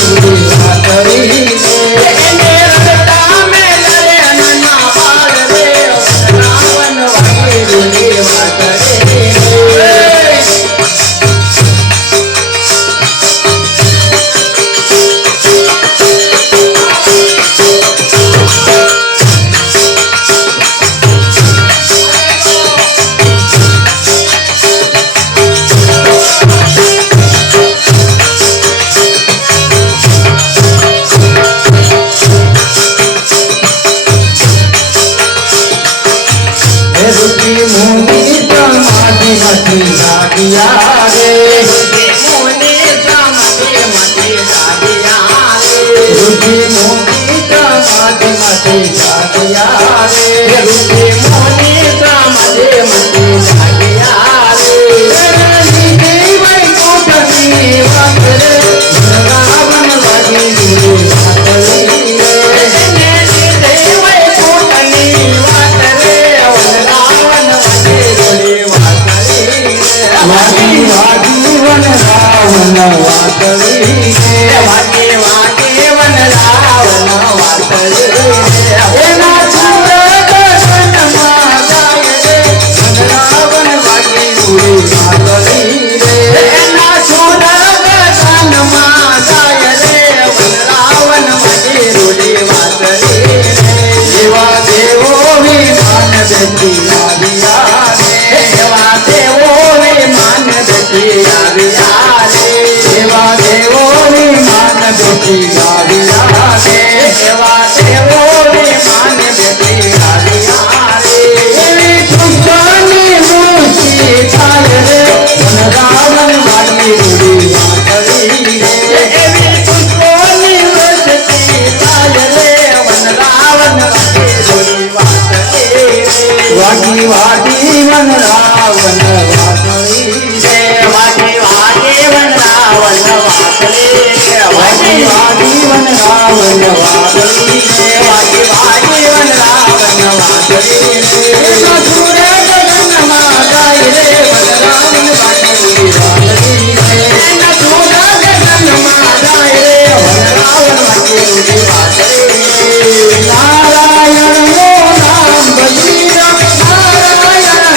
વાત કરી રે એને રસ્તા મેલા રે નાના પર રે વૃંદાવન વાળી વાત કરી રે જાગિયા રે મોને સામતે મતે જાગિયા રે રૂપે મોને સામતે મતે જાગિયા રે રૂપે મોને સામતે મતે જાગિયા રે રણી દેવઈ કોટની વાત રે રાવણ વાગી વાત રે રણી દેવઈ કોટની વાત રે રાવણ વાગી વાત વાગી વાગી વન રાવણ વાતળી વાગે વાગે વન રાવણ વાતળી એના સુરત વનમાં જાય રે વન રાવણ વાગી વાતળી રે એના સુરત વનમાં જાય રે વન રાવણ વાગી વાતળી રે એવા દેવો વિમાન બેઠી આવ્યા રે એવા દેવો વિમાન બેઠી આવ્યા રે એવા દેવો વિમાન બેઠી આવ્યા રે એવા દેવો વિમાન બેઠી આવ્યા રે એવી પુષ્પની મૂર્તિ થાય રે વન રાવણ વાળી રૂડી વાતળી રે એવી પુષ્પની મૂર્તિ થાય રે વન રાવણ વાળી રૂડી વાતળી રે વાગી વાગી વન રાવણ વાતળી રે વાગે વાગે વન રાવણ વાતળી રે વાગે વાગે વન રાવણ વાતળી રે વાગે વાગે વન રાવણ વાતળી રે એનો સુરે ગગનમાં ગાય રે વન રાવણ વાતળી વાતળી રે એનો સુરે ગગનમાં ગાય રે વન રાવણ વાતળી વાતળી રે નારાયણનું નામ ભજી નારાયણનું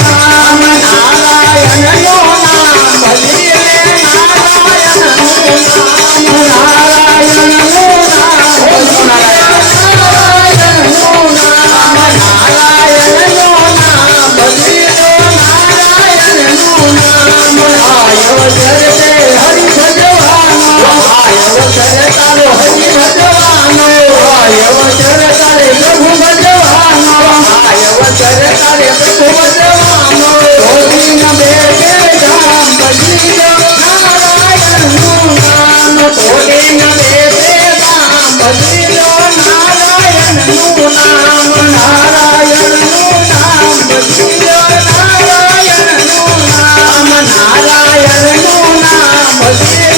નામ નારાયણનું નામ ભજી રે નારાયણનું નામ નારાયણનું નામ ભજી નારાયણનું નામ નારાયણનું નામ ભજી નારાયણનું નામ આયો ચરતે હરિ ભજવાનો આયો ચરતારો હરિ ભજવાનો આયો ચરતારે પ્રભુ ભજવાનો આયો ચરતારે પ્રભુ ભજવાનો ધોતી ન બેઠે ધામ ભજી નારાયણનું નામ ધોતી ન બેઠે ધામ ભજી નારાયણનું નામ નારાયણનું નામ ભજી નારાયણનું નામ નારાયણનું નામ ભજી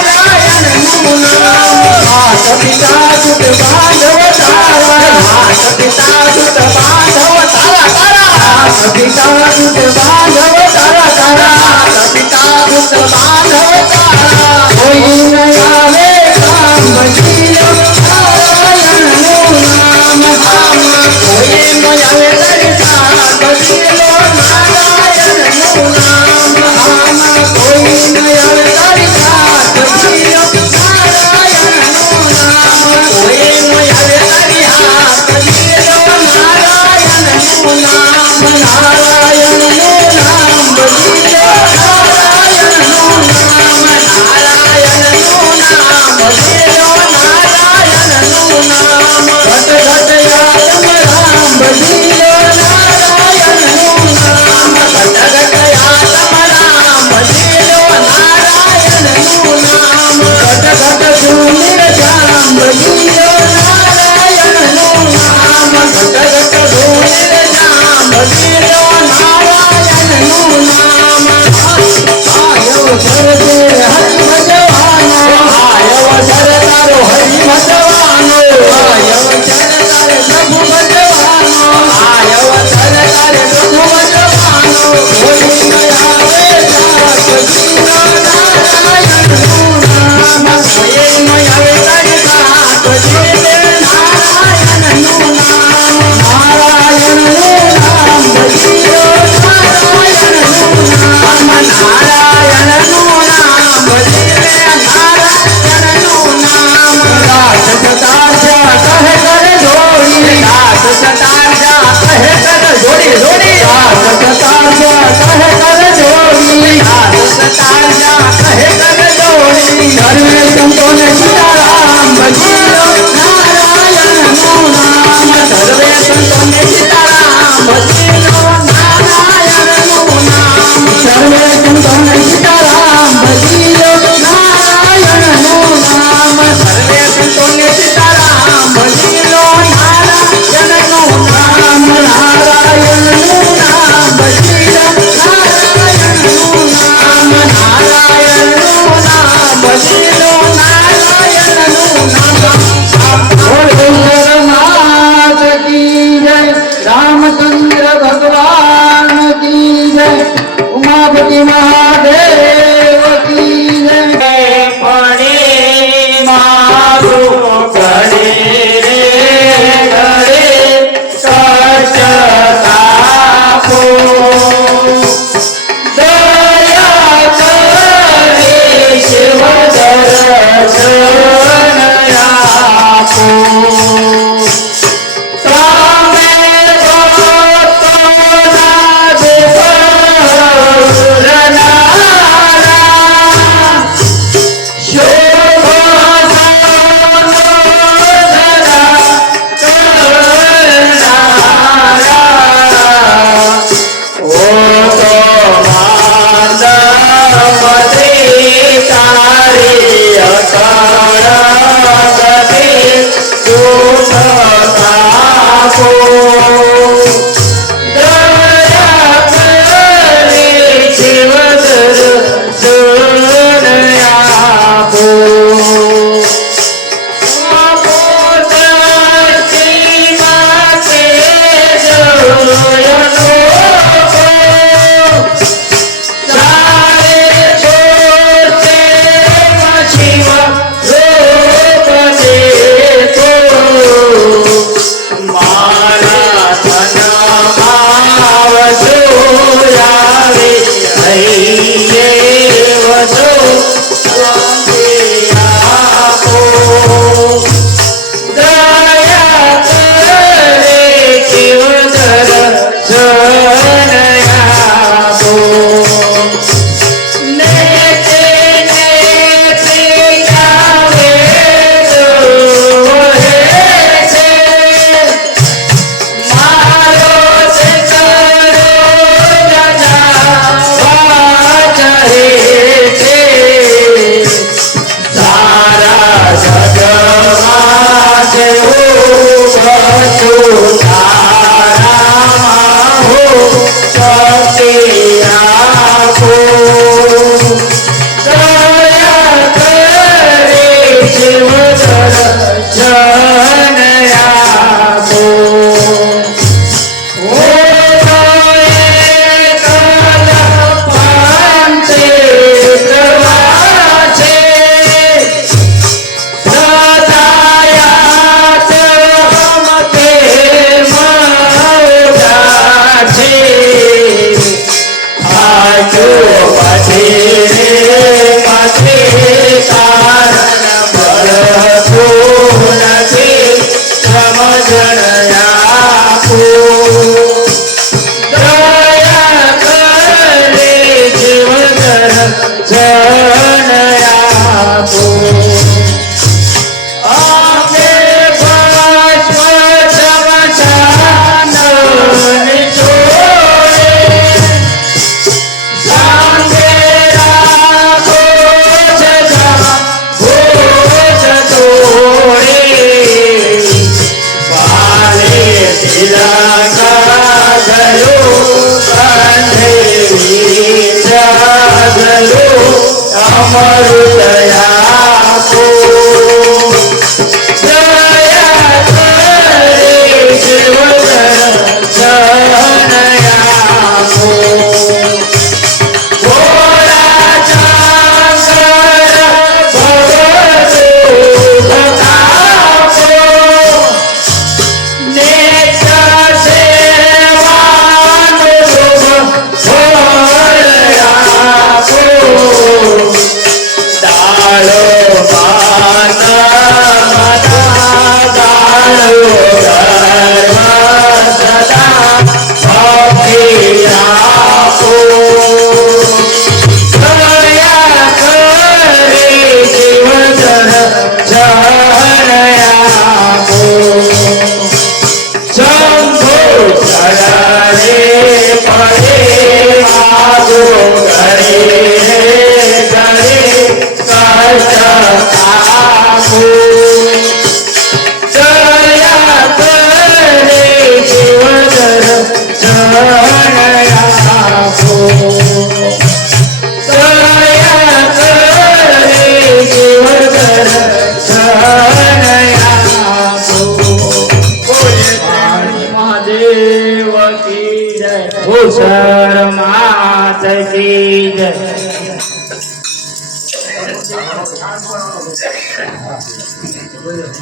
નારાયણનું નામ માત પિતા સુત બાંધવ તારા માત પિતા સુત બાંધવ તારા તારા માત પિતા સુત બાંધવ તારા તારા માત પિતા સુત બાંધવ તારા કોઈ ન આવે કામ ભજી નારાયણનું નામ આમાં કોઈ ન આવે દર્શન ભજી નારાયણનું નામ આમાં કોઈ ન આવે દર્શન ભજી નારાયણનું નામ કોઈ ન આવે દર્શન ભજી નારાયણનું નામ નારાયણનું ઘડી રે ઘડી કષ્ટ તાપો દયા કરી શિવ દર્શન આપો તમે ભક્તોના વિફળનારા શુભ નંદન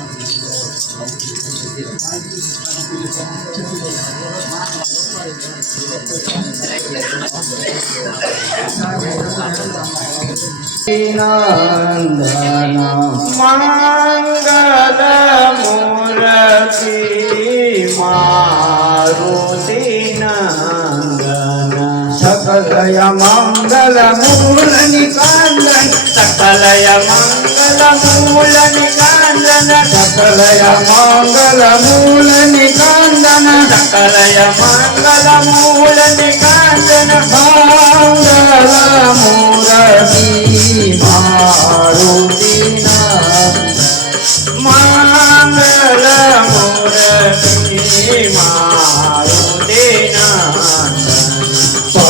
મંગલ મૂર્તિ મારુતિ નંદન સકલય મંગલ મૂળ નિકાંદન સકલય મંગલ મૂલ નિકાંદન સકલય મંગલ મૂળ નિકાંદન સકલય મંગલ મૂલ નિકાંદન મંગલ મૂર્તિ મારુતિ મંગલ મૂર્તિ મારુતિ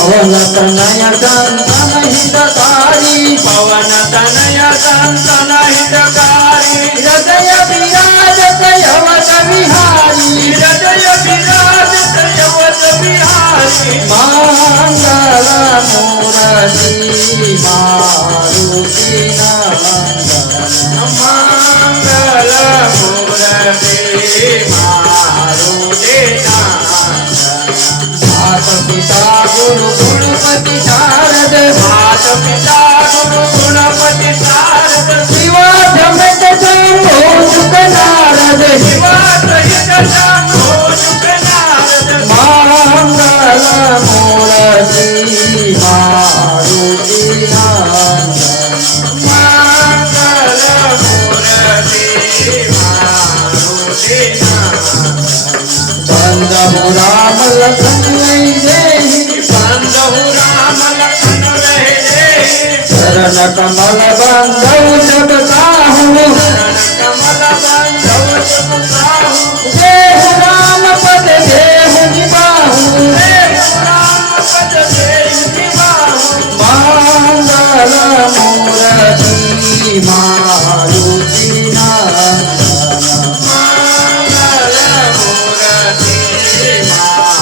પવન તનય સંતન હિતકારી પવન તનય સંતન હિતકારી હૃદય વિરાજત યવત વિહારી હૃદય વિરાજત યવત વિહારી મંગલ મૂર્તિ મારુતિ મંગલ મૂર્તિ મારુતિ માત પિતા ગુરુ ગુણપતિ શારદ માત પિતા ગુરુ ગુણપતિ શારદ શિવા જમત શંભો સુખ નારદ શિવા સહિત શંભો સુખ નારદ મંગલ મૂર્તિ મારુતિ મંગલ મૂર્તિ મારુતિ બંધુ રામ લખન દેહી બંધુ રામ લખન રહે ચરણ કમલ બંધુ સબ કાહુ કમલ બંધુ સબ સાહુ દેહ રામ પદ દેહ નિબાહુ રામ પદ દેહ નિવાહુ મંગલ મૂર્તિ મારુતિ મંગલ મૂર્તિ મારુતિ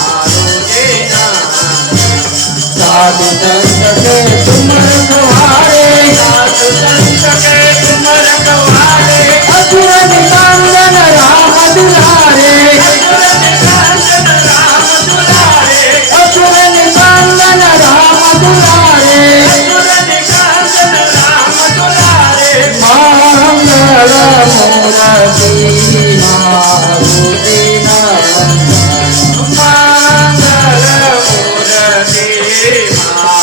સાધુ સંત કે તુમ રખવારે સાધુ સંત કે તુમ રખવારે અસુર નિકાંદન રામ દુલારે અસુર નિકાંદન રામ દુલારે અસુર નિકાંદન રામ દુલારે અસુર નિકાંદન રામ દુલારે મંગલ મૂર્તિ મારુતિ મંગલ મૂર્તિ મારુતિ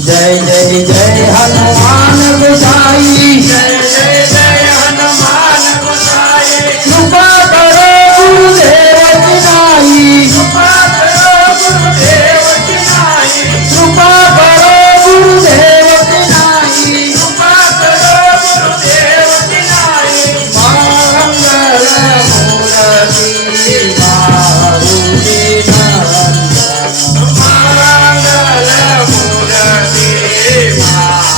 જય જય જય હનુમાન ગુસાઈ જય જય જય હનુમાન ગુસાઈ કૃપા કરો ગુરુદેવ કિનાઈ કૃપા કરો ગુરુદેવ કિનાઈ કૃપા કરો ગુરુદેવ કિનાઈ કૃપા કરો ગુરુદેવ કિનાઈ મંગલ મૂર્તિ મારુતિ મંગલ મૂર્તિ મારુતિ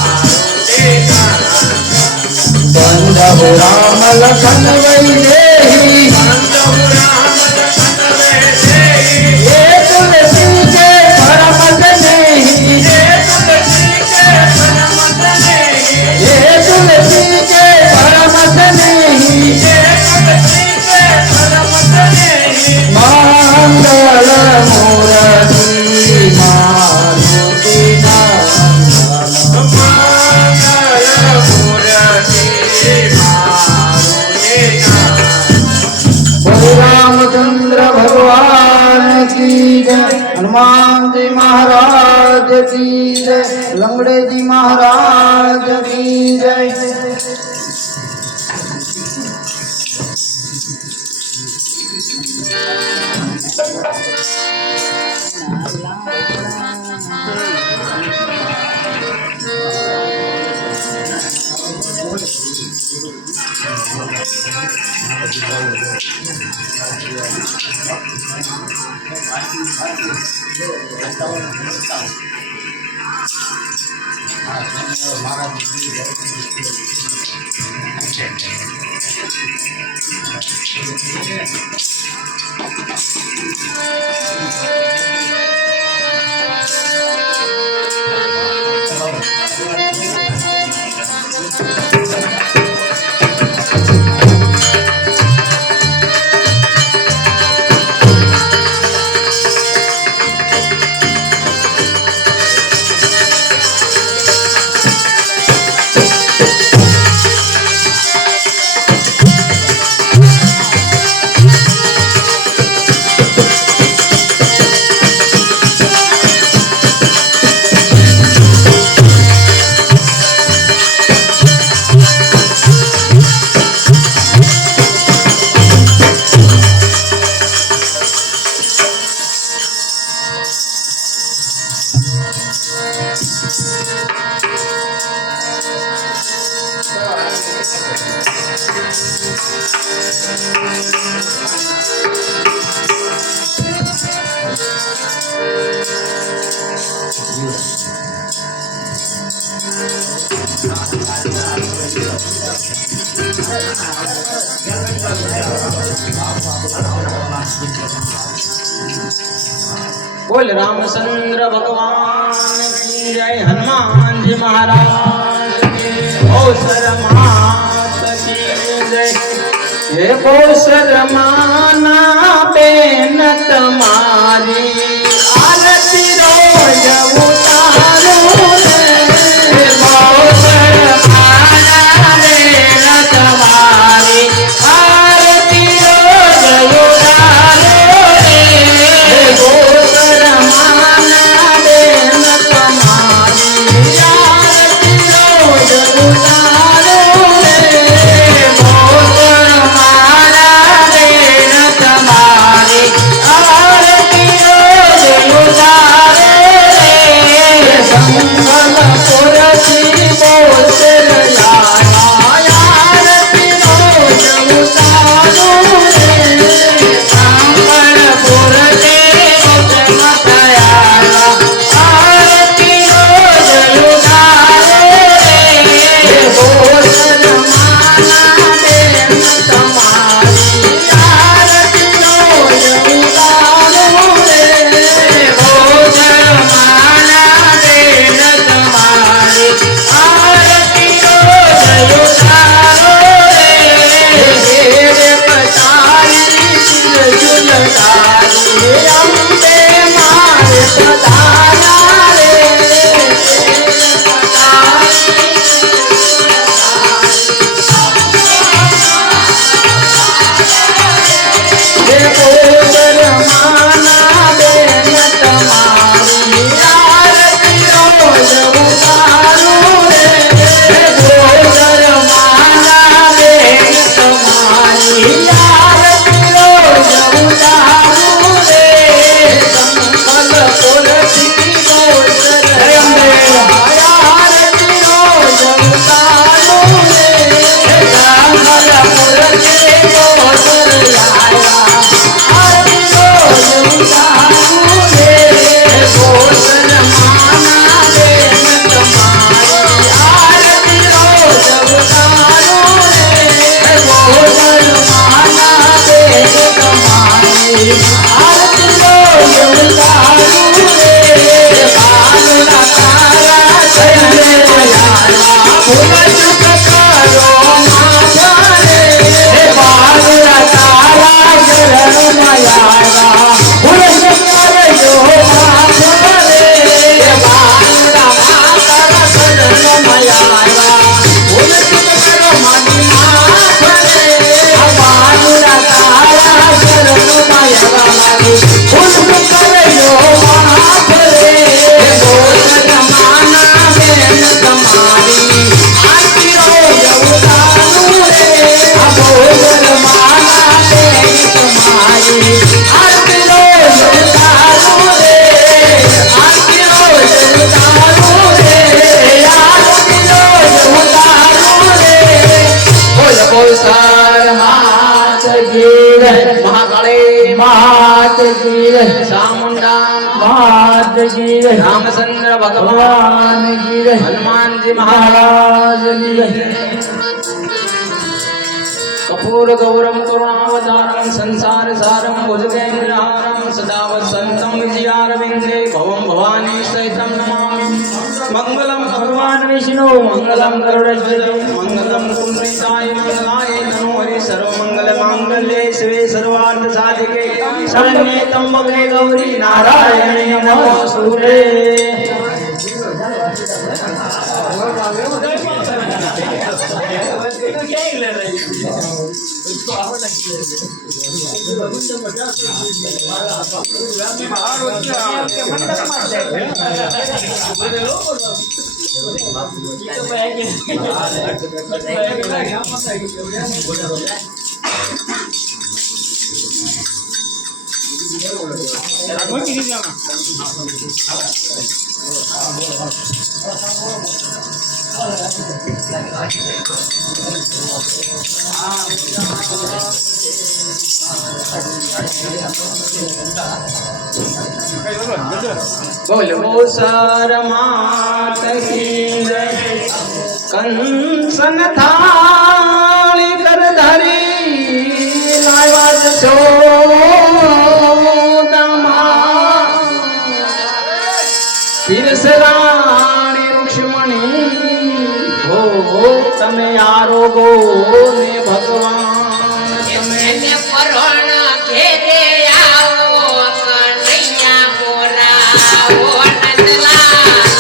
બંધુ રામ લખન વૈદેહી બંધુ રામ લખન વૈદેહી એ તુલસી કે પરમ સ્નેહી હે તુલસી કે પરમ સ્નેહી એ તુલસી કે પરમ સ્નેહી હે તુલસી કે પરમ સ્નેહી મંગલ મૂર્તિ મારુતિ મંગલ મૂર્તિ મારુતિ બોલ રામચંદ્ર ભગવાન કી જય હનુમાનજી મહારાજ કી જય લંગડેજી મહારાજ કી જય बोल रामचंद्र भगवान की जय, हनुमान जी महाराज की, कौशल मात की जय। हे कौशल माना बेन तुम्हारी आरती रोज उतारो रे। हे कौशल माना बेन तुम्हारी आरती रोज उतारो रे। हे कौशल माना बेन तुम्हारी आरती रोज उतारो रे। कौशल माना बेन तुम्हारी आरती रोज उतारो रे। संभलपुर की कौशल लाया आरती रोज उतारो रे। संभलपुर के कौशल माया आरती रोज उतारो रे। कौशल माना बेन तुम्हारी आरती रोज उतारो रे। कौशल माना बेन तुम्हारी आरती रोज उतारो रे। हेरे पतारी सिर झुलकारी अम्बे मारे पधारा रे। हेरे पतारी हे कौशल माना बेन तुम्हारी आरती रोज उतारो रे। हे कौशल माना बेन तुम्हारी आरती रोज उतारो रे। संभलपुर की कौशल आरती रोज उतारो रे। संभलपुर के कौशल आरती रोज उतारो रे। कौशल माना बेन तुम्हारी आरती रोज उतारो रे। कौशल माना बेन तुम्हारी आरती रोज उतारो रे। बालुड़ा तारा चले आया भूल चुक करो माथा रे। हे बालुड़ा तारा चरण माया भूल चुक करो माथा रे। हे बालुड़ा तारा चरण माया भूल चुक करो मानी माथा रे। बालुड़ा तारा चरण माया भूल चुक करो माथा रे। कौशल माना बेन तुम्हारी आरती रोज उतारो रे। कौशल माना बेन तुम्हारी आरती रोज उतारो रे। आरती रोज उतारो रे। आरती रोज उतारो रे। बोल कौशल मात की जय, महाकाली मात की जय, चामुंडा मात की जय, रामचंद्र भगवान की जय, हनुमान जी महाराज की जय। कपूर गौरम करुणावतारम संसार सारम भुजगेन्द्रहारम सदा वसंतम विजयारविंदे भवम भवानी सहितं नमामि। मंगलम भगवान विष्णु मंगलम गरुड़ध्वज मंगलम कुंडलिकाय मंगलाय नमो हरि सर्वमंगल मांगल्ये शिवे सर्वार्थ साधिके शरण्ये त्र्यंबके गौरी नारायणी नमोस्तुते। બોલવો સર માત કી જય કંસન થાળી કર ધરી લાવ્યા છો પીરસરાણી રૂક્ષ્મણી હો તમે આરોગો ને ભગવાન તમે એને પરોણ ઘેરે આવો કનૈયા મોરા ઓ નંદલાલા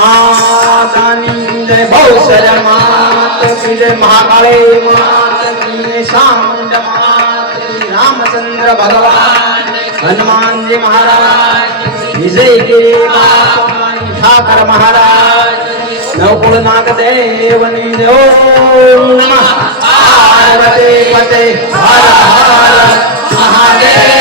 માતાની જય ભૌસર માત કી જય મહાકાળી માત કી જય શામુંડ માત કી રામચંદ્ર ભગવાન હનુમાનજી મહારાજ વિજય કે ઠાકર મહારાજ નવકુળનાથ દેવની જય ઓમ નમઃ પાર્વતી પતે હર હર મહાદેવ